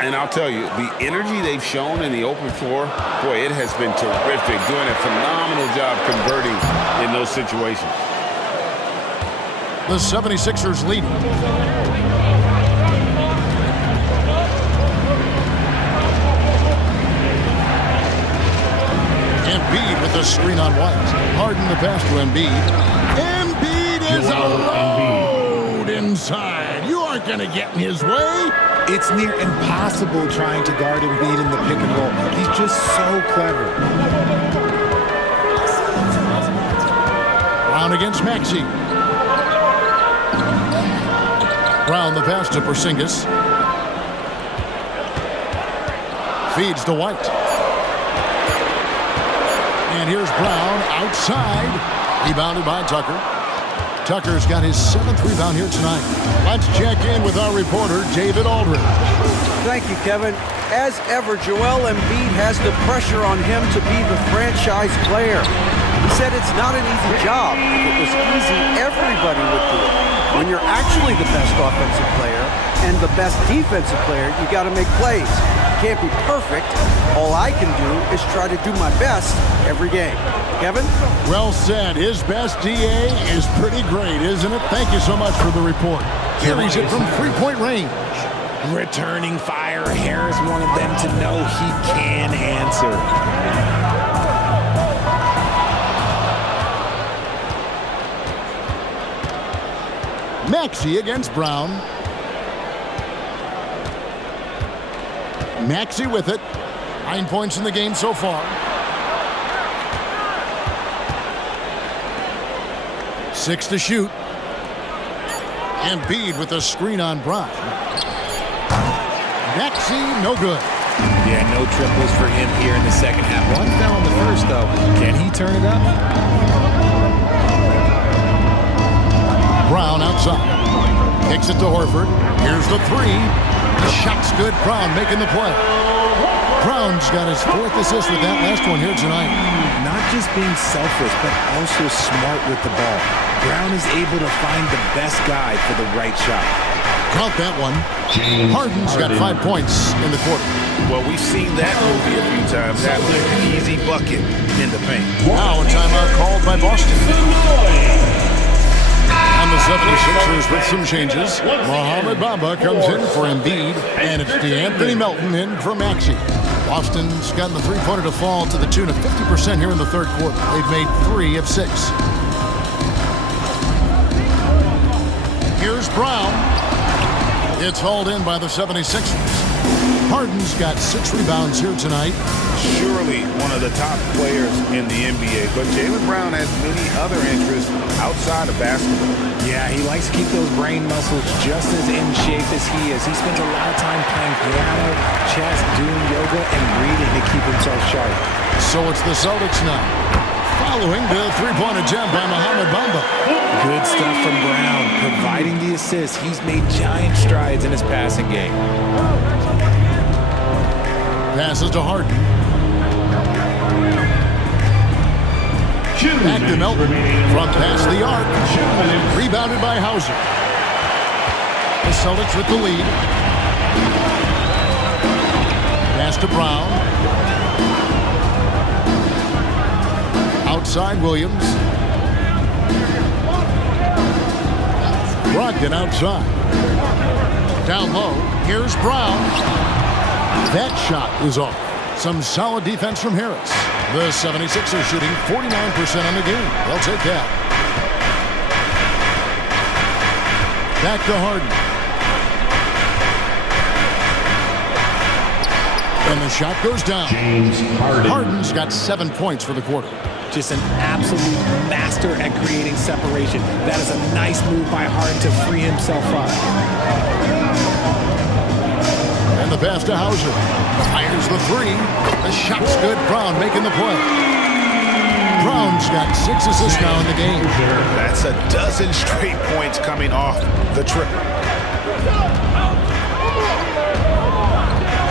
And I'll tell you, the energy they've shown in the open floor, boy, it has been terrific. Doing a phenomenal job converting in those situations. The 76ers lead. Embiid with the screen on White. Harden the pass to Embiid. Embiid is alone inside. You aren't going to get in his way. It's near impossible trying to guard Embiid in the pick and roll. He's just so clever. Brown against Maxey. Brown the pass to Porzingis. Feeds to White. And here's Brown outside. Rebounded by Tucker. Tucker's got his 7th rebound here tonight. Let's check in with our reporter, David Aldridge. Thank you, Kevin. As ever, Joel Embiid has the pressure on him to be the franchise player. He said it's not an easy job. If it was easy, everybody would do it. When you're actually the best offensive player and the best defensive player, you got to make plays. Can't be perfect. All I can do is try to do my best every game. Kevin? Well said. His best DA is pretty great, isn't it? Thank you so much for the report. Carries it from 3-point range. Returning fire. Harris wanted them to know he can answer. Maxey against Brown. Maxey with it. 9 points in the game so far. 6 to shoot. Embiid with a screen on Brown. Maxey, no good. Yeah, no triples for him here in the second half. One fell in the first, though. Can he turn it up? Brown outside. Kicks it to Horford. Here's the 3. The shot's good. Brown making the play. Brown's got his 4th assist with that last one here tonight. Not just being selfless, but also smart with the ball. Brown is able to find the best guy for the right shot. Count that one. Harden's got 5 points in the quarter. Well, we've seen that movie a few times. Have an easy bucket in the paint. Now a timeout called by Boston. And the 76ers with some changes. Mohamed Bamba comes in for Embiid, and it's DeAnthony Melton in for Maxey. Boston's gotten the three-pointer to fall to the tune of 50% here in the third quarter. They've made 3 of 6. Here's Brown. It's hauled in by the 76ers. Harden's got 6 rebounds here tonight. Surely one of the top players in the NBA, but Jaylen Brown has many other interests outside of basketball. Yeah, he likes to keep those brain muscles just as in shape as he is. He spends a lot of time playing piano, chess, doing yoga, and reading to keep himself sharp. So it's the Celtics now, following the three-point attempt by Mohamed Bamba. Good stuff from Brown, providing the assist. He's made giant strides in his passing game. Passes to Harden. Back to Melton. From past the arc. Rebounded by Hauser. The Celtics with the lead. Pass to Brown. Outside Williams. Brogdon outside. Down low. Here's Brown. That shot is off. Some solid defense from Harris. The 76ers shooting 49% on the game. They'll take that. Back to Harden. And the shot goes down. James Harden. Harden's got 7 points for the quarter. Just an absolute master at creating separation. That is a nice move by Harden to free himself up. And the pass to Hauser. Fires the three. The shot's good. Brown making the play. Brown's got 6 assists now in the game. That's a dozen straight points coming off the triple.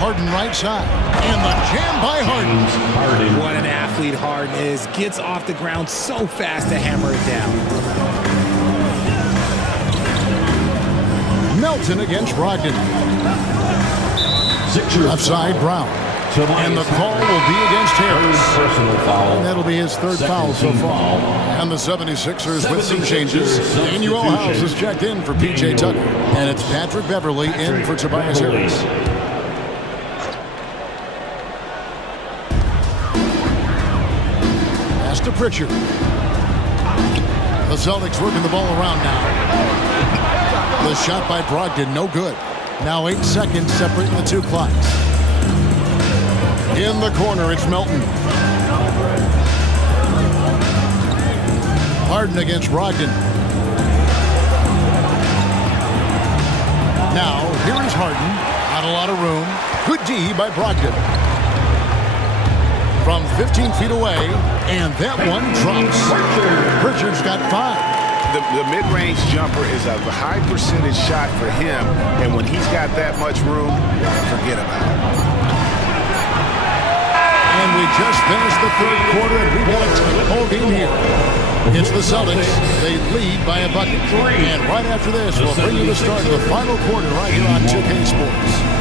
Harden right side. And the jam by Harden. What an athlete Harden is. Gets off the ground so fast to hammer it down. Melton against Brogdon. Outside Brown. And the call will be against Harris. And that'll be his third foul so far. And the 76ers with some changes. Daniel House is checked in for P.J. Tucker. And it's Patrick Beverly in for Tobias Harris. Pass to Pritchard. The Celtics working the ball around now. The shot by Brogdon, no good. Now 8 seconds separating the two clocks. In the corner, it's Melton. Harden against Brogdon. Now, here is Harden. Not a lot of room. Good D by Brogdon. From 15 feet away, and that one drops. Pritchard's got 5. The mid-range jumper is a high percentage shot for him, and when he's got that much room, forget about it. And we just finished the third quarter, and we've got a whole game here. It's the Celtics. They lead by a bucket. And right after this, we'll bring you the start of the final quarter right here on 2K Sports.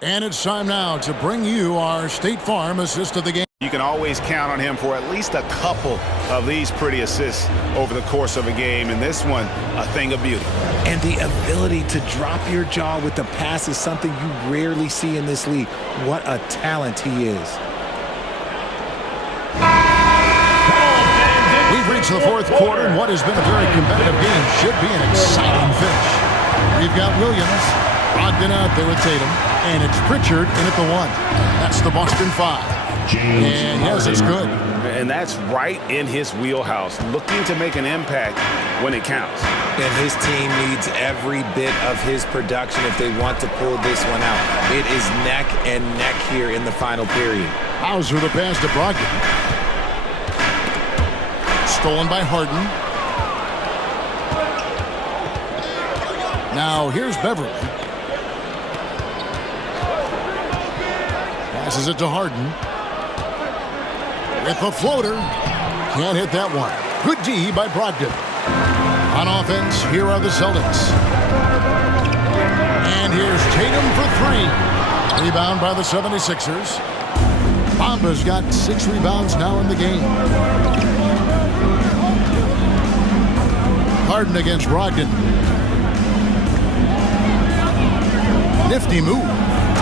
And it's time now to bring you our State Farm assist of the game. You can always count on him for at least a couple of these pretty assists over the course of a game, and this one, a thing of beauty. And the ability to drop your jaw with the pass is something you rarely see in this league. What a talent he is. We've reached the fourth quarter, and what has been a very competitive game should be an exciting finish. We've got Williams, Brogdon out there with Tatum, and it's Pritchard in at the 1. That's the Boston 5. And yes, it's good. And that's right in his wheelhouse, looking to make an impact when it counts. And his team needs every bit of his production if they want to pull this one out. It is neck and neck here in the final period. Hauser the pass to Brogdon. Stolen by Harden. Now here's Beverly. Passes it to Harden. With the floater. Can't hit that one. Good D by Brogdon. On offense, here are the Celtics. And here's Tatum for 3. Rebound by the 76ers. Bamba's got 6 rebounds now in the game. Harden against Brogdon. Nifty move.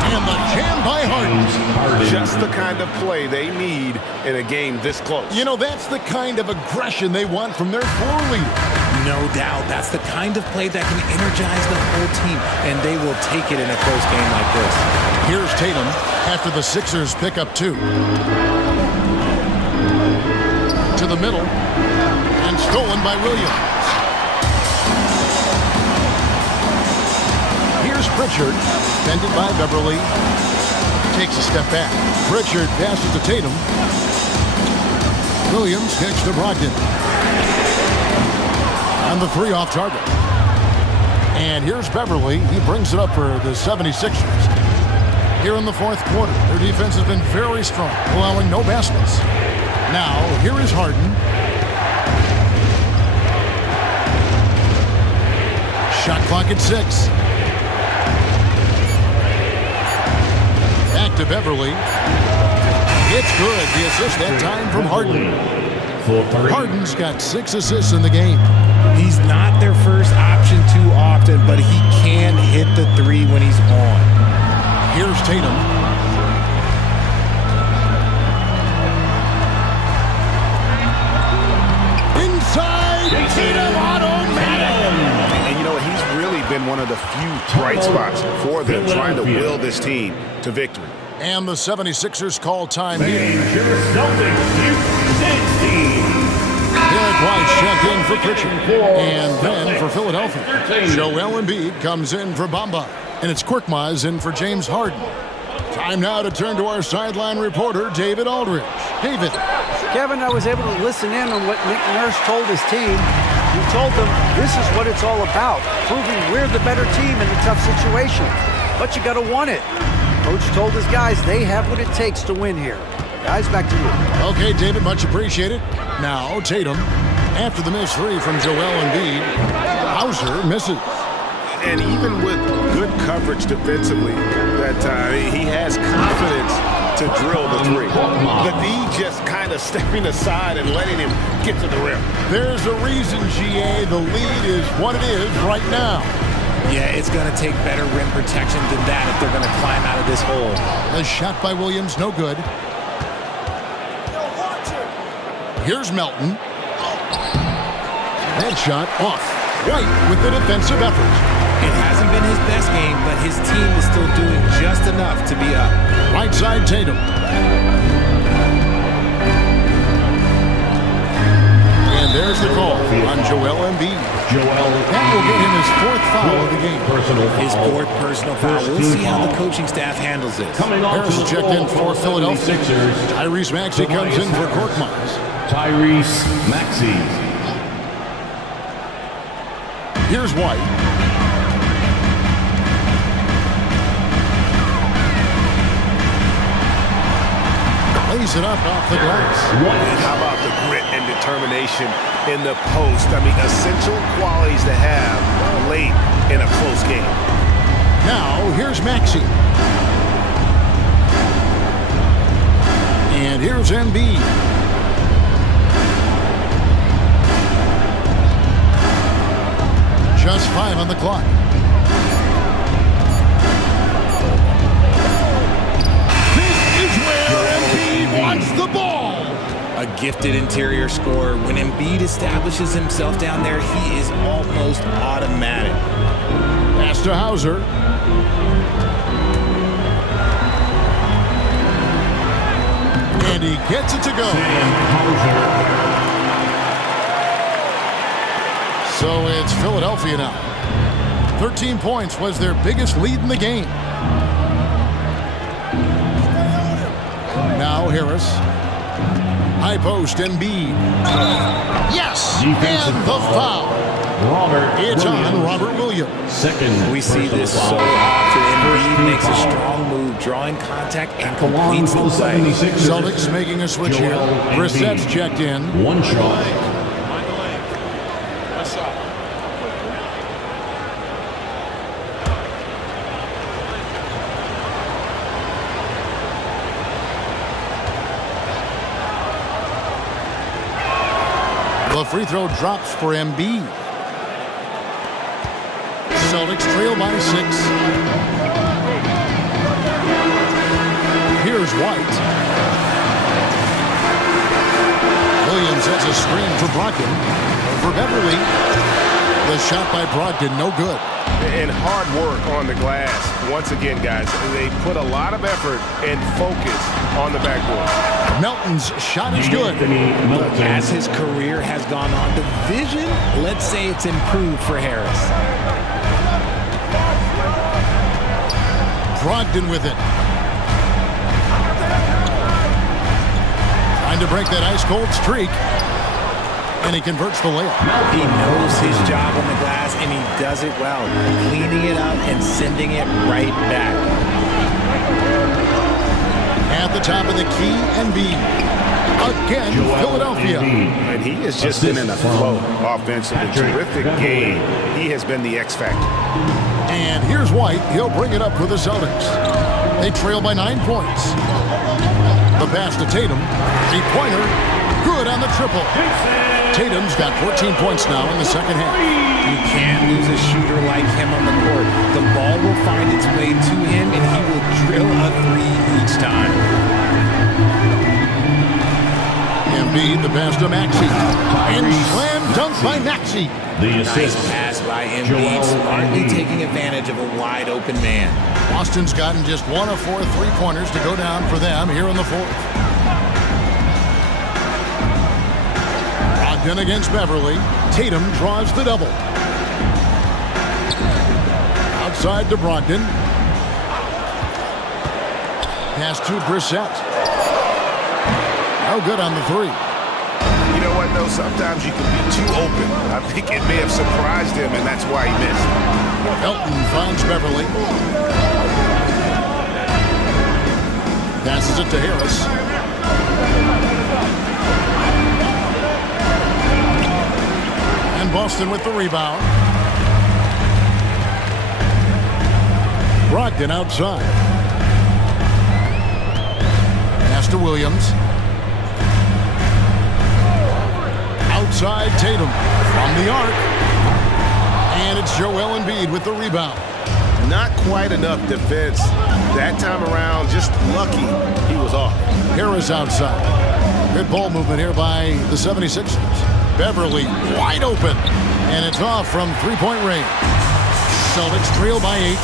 And the jam by Harden. Just the kind of play they need in a game this close. You know, that's the kind of aggression they want from their floor leader. No doubt. That's the kind of play that can energize the whole team, and they will take it in a close game like this. Here's Tatum after the Sixers pick up 2. To the middle, and stolen by Williams. Here's Pritchard, defended by Beverly. Takes a step back. Pritchard passes to Tatum. Williams kicks to Brogdon. And the 3 off target. And here's Beverly. He brings it up for the 76ers. Here in the 4th quarter, their defense has been very strong, allowing no baskets. Now, here is Harden. Shot clock at 6. Back to Beverly. It's good. The assist that time from Harden. Harden's got 6 assists in the game. He's not their first option too often, but he can hit the 3 when he's on. Here's Tatum. Inside, Tatum automatic. And you know what? He's really been one of the few bright spots for them, trying to will this team to victory. And the 76ers call time here. Derek White checked in for Pritchard. And then for Philadelphia, Joel Embiid comes in for Bamba. And it's Korkmaz in for James Harden. Time now to turn to our sideline reporter, David Aldridge. David. Kevin, I was able to listen in on what Nick Nurse told his team. He told them this is what it's all about, proving we're the better team in the tough situations. But you got to want it. Coach told his guys they have what it takes to win here. Guys, back to you. Okay, David, much appreciated. Now, Tatum, after the missed 3 from Joel Embiid, Hauser misses. And even with good coverage defensively that time, he has confidence to drill the 3. The D just kind of stepping aside and letting him get to the rim. There's a reason, GA, the lead is what it is right now. Yeah, it's going to take better rim protection than that if they're going to climb out of this hole. The shot by Williams, no good. Here's Melton. That shot off. White with the defensive effort. It hasn't been his best game, but his team is still doing just enough to be up. Right side Tatum. And there's the call on Joel Embiid. That will get him his 4th foul of the game. His 4th personal foul. We'll see how the coaching staff handles this. Harris checked in for Philadelphia. Tyrese Maxey comes in for Korkmaz. Tyrese Maxey. Here's White. Lays it up off the glass. And how about the grit and determination in the post? I mean, essential qualities to have late in a close game. Now, here's Maxey. And here's Embiid. Just 5 on the clock. This is where Embiid wants the ball. A gifted interior scorer. When Embiid establishes himself down there, he is almost automatic. Pass to Hauser. And he gets it to go. So it's Philadelphia now. 13 points was their biggest lead in the game. Now Harris. High post, Embiid. Yes! And the foul. It's on Robert Williams. Second. We see this so often. Embiid makes a strong move, drawing contact and completes the play. Celtics making a switch here. Brissett's checked in. 1 shot. The free throw drops for Embiid. Celtics trail by 6. Here's White. Williams has a screen for Brogdon. For Beverly. The shot by Brogdon, no good. And hard work on the glass. Once again, guys, they put a lot of effort and focus on the backboard. Melton's shot is good. As his career has gone on, the vision, let's say it's improved for Harris. Brogdon with it. Trying to break that ice-cold streak. And he converts the layup. He knows his job on the glass, and he does it well. Cleaning it up and sending it right back. At the top of the key, Embiid. Again, Philadelphia. And he has just been in a flow offensively. Terrific game. He has been the X factor. And here's White. He'll bring it up for the Celtics. They trail by 9 points. The pass to Tatum. Three-pointer. Good on the triple. Tatum's got 14 points now in the second half. You can't lose a shooter like him on the court. The ball will find its way to him, and he will drill a three each time. Embiid, the pass to Maxey. And slam dunk by Maxey. Nice pass by Embiid, smartly taking advantage of a wide-open man. Boston's gotten just 1 of 4 three-pointers to go down for them here in the fourth. Brogdon against Beverly. Tatum draws the double. Outside to Brogdon. Pass to Brissett. No good on the three. You know what, though? Sometimes you can be too open. I think it may have surprised him, and that's why he missed. Elton finds Beverly. Passes it to Harris. And Boston with the rebound. Brogdon outside. Pass to Williams. Outside Tatum from the arc. And it's Joel Embiid with the rebound. Not quite enough defense that time around. Just lucky he was off. Harris outside. Good ball movement here by the 76ers. Beverly wide open. And it's off from three-point range. Celtics trail by 8.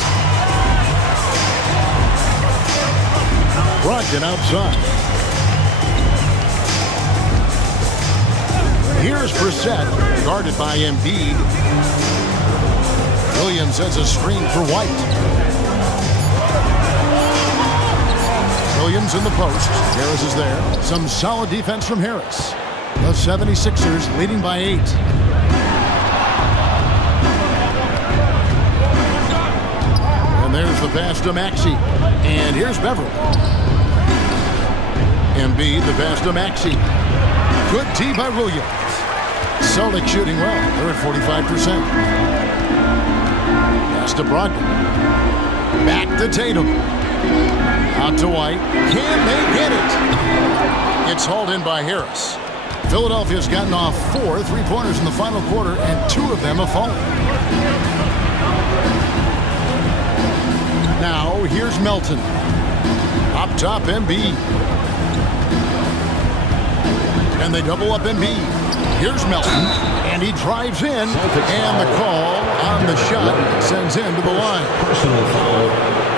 Brogdon outside. Here's Brissett, guarded by Embiid. Williams has a screen for White. Williams in the post. Harris is there. Some solid defense from Harris. The 76ers leading by 8. And there's the pass to Maxey. And here's Beverly. Embiid, the pass to Maxey. Good tee by Williams. Celtics shooting well. They're at 45%. Pass to Brogdon. Back to Tatum. Out to White. Can they get it? It's hauled in by Harris. Philadelphia's gotten off 4 three-pointers in the final quarter, and 2 of them have fallen. Now, here's Melton. Up top, Embiid. And they double up Embiid. Here's Melton, and he drives in, and the call on the shot sends him to the line. Personal foul.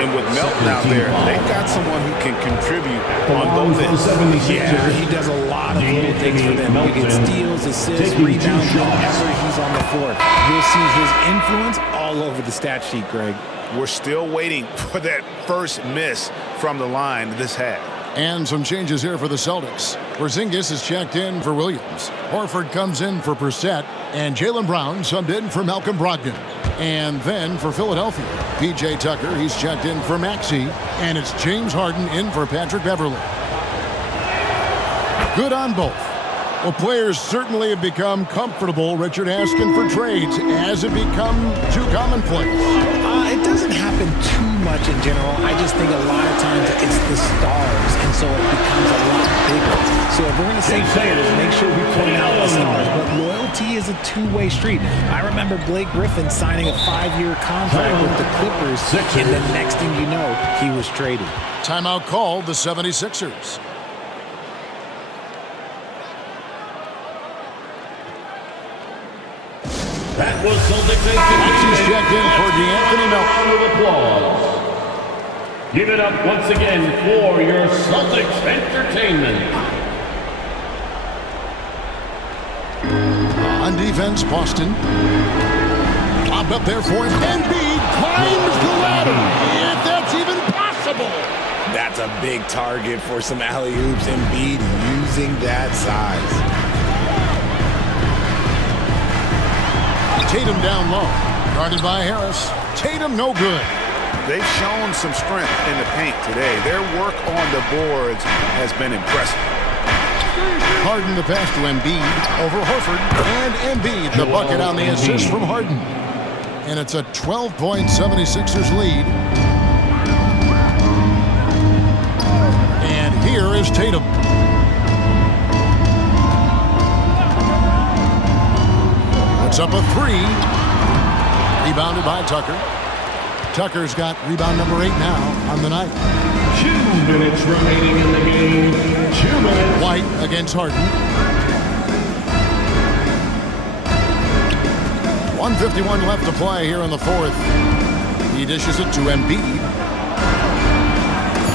And with Melton out there, they've got someone who can contribute on both ends. Yeah, he does a lot of little things for them. He gets steals, assists, rebounds whenever he's on the floor. You'll see his influence all over the stat sheet, Greg. We're still waiting for that first miss from the line this half. And some changes here for the Celtics. Porzingis is checked in for Williams. Horford comes in for Brissett. And Jaylen Brown subbed in for Malcolm Brogdon. And then for Philadelphia, P.J. Tucker, he's checked in for Maxey. And it's James Harden in for Patrick Beverly. Good on both. Well, players certainly have become comfortable, Richard, asking for trades. Has it become too commonplace? It doesn't happen too much in general. I just think a lot of times it's the stars, and so it becomes a lot bigger. So if we're going to say players, make sure we point out the stars. But loyalty is a two-way street. I remember Blake Griffin signing a 5-year contract with the Clippers, and the next thing you know, he was traded. Timeout called the 76ers. checked in for D'Anthony Melton. Round of applause. Give it up once again for your Celtics entertainment. On defense, Boston. Lobbed up there for him. Embiid climbs the ladder, if that's even possible. That's a big target for some alley-oops. Embiid using that size. Tatum down low. Guarded by Harris. Tatum no good. They've shown some strength in the paint today. Their work on the boards has been impressive. Harden the pass to Embiid over Horford. And Embiid the bucket on the assist from Harden. And it's a 12-point 76ers lead. And here is Tatum. Puts up a three. Rebounded by Tucker. Tucker's got rebound number 8 now on the night. 2 minutes remaining in the game. 2 minutes. White against Harden. 1:51 left to play here in the fourth. He dishes it to Embiid.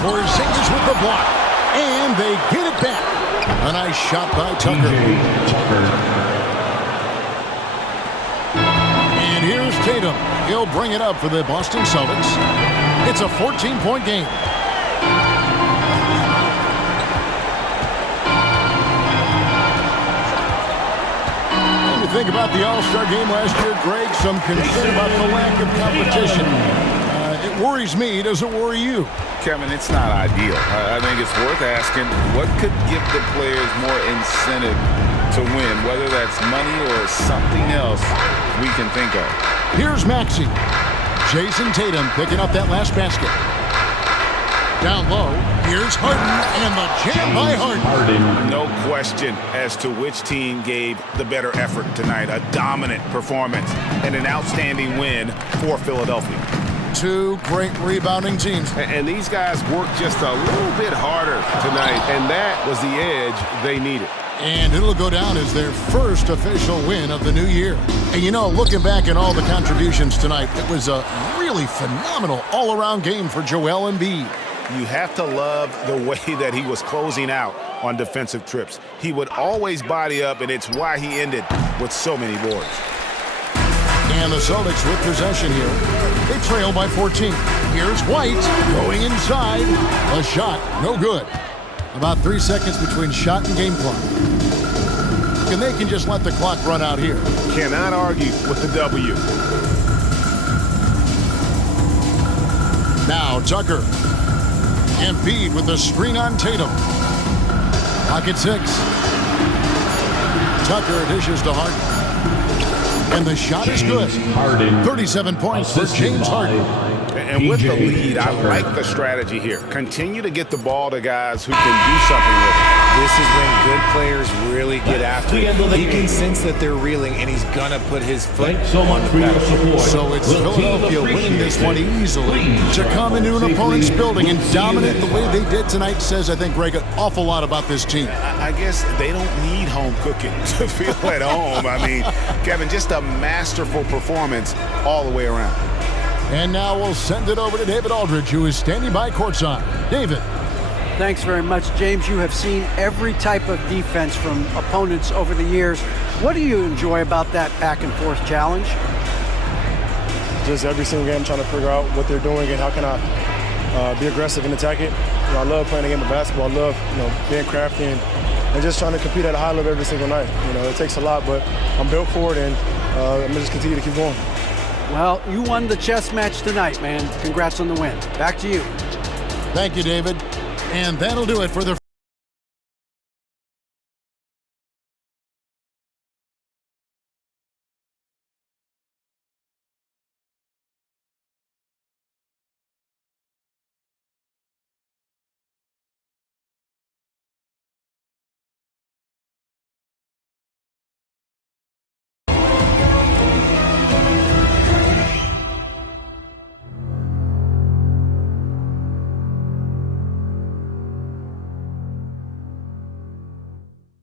Porzingis with the block. And they get it back. A nice shot by Tucker. And here's Tatum. He'll bring it up for the Boston Celtics. It's a 14-point game. When you think about the All-Star game last year, Greg, some concern about the lack of competition. It worries me. Does it worry you? Kevin, it's not ideal. I think it's worth asking what could give the players more incentive to win, whether that's money or something else we can think of. Here's Maxey. Jason Tatum picking up that last basket. Down low, here's Harden, and the jam by Harden. No question as to which team gave the better effort tonight. A dominant performance and an outstanding win for Philadelphia. Two great rebounding teams. And these guys worked just a little bit harder tonight, and that was the edge they needed. And it'll go down as their first official win of the new year. And you know, looking back at all the contributions tonight, it was a really phenomenal all-around game for Joel Embiid. You have to love the way that he was closing out on defensive trips. He would always body up, and it's why he ended with so many boards. And the Celtics with possession here. They trail by 14. Here's White going inside. A shot, no good. About 3 seconds between shot and game clock. And they can just let the clock run out here. Cannot argue with the W. Now Tucker. Embiid with the screen on Tatum. Pocket 6. Tucker dishes to Harden. And the shot is good. 37 points for James Harden. And with the lead, I like the strategy here. Continue to get the ball to guys who can do something with it. This is when good players really get after it. He can sense that they're reeling, and he's going to put his foot on the pedal. So it's Philadelphia winning this one easily. To come into an opponent's building and dominate the way they did tonight says, I think, Greg, an awful lot about this team. I guess they don't need home cooking to feel at home. I mean, Kevin, just a masterful performance all the way around. And now we'll send it over to David Aldridge, who is standing by courtside. David. Thanks very much, James. You have seen every type of defense from opponents over the years. What do you enjoy about that back-and-forth challenge? Just every single game trying to figure out what they're doing and how can I be aggressive and attack it. You know, I love playing the game of basketball. I love being crafty and just trying to compete at a high level every single night. You know, it takes a lot, but I'm built for it, and I'm going to just continue to keep going. Well, you won the chess match tonight, man. Congrats on the win. Back to you. Thank you, David. And that'll do it for the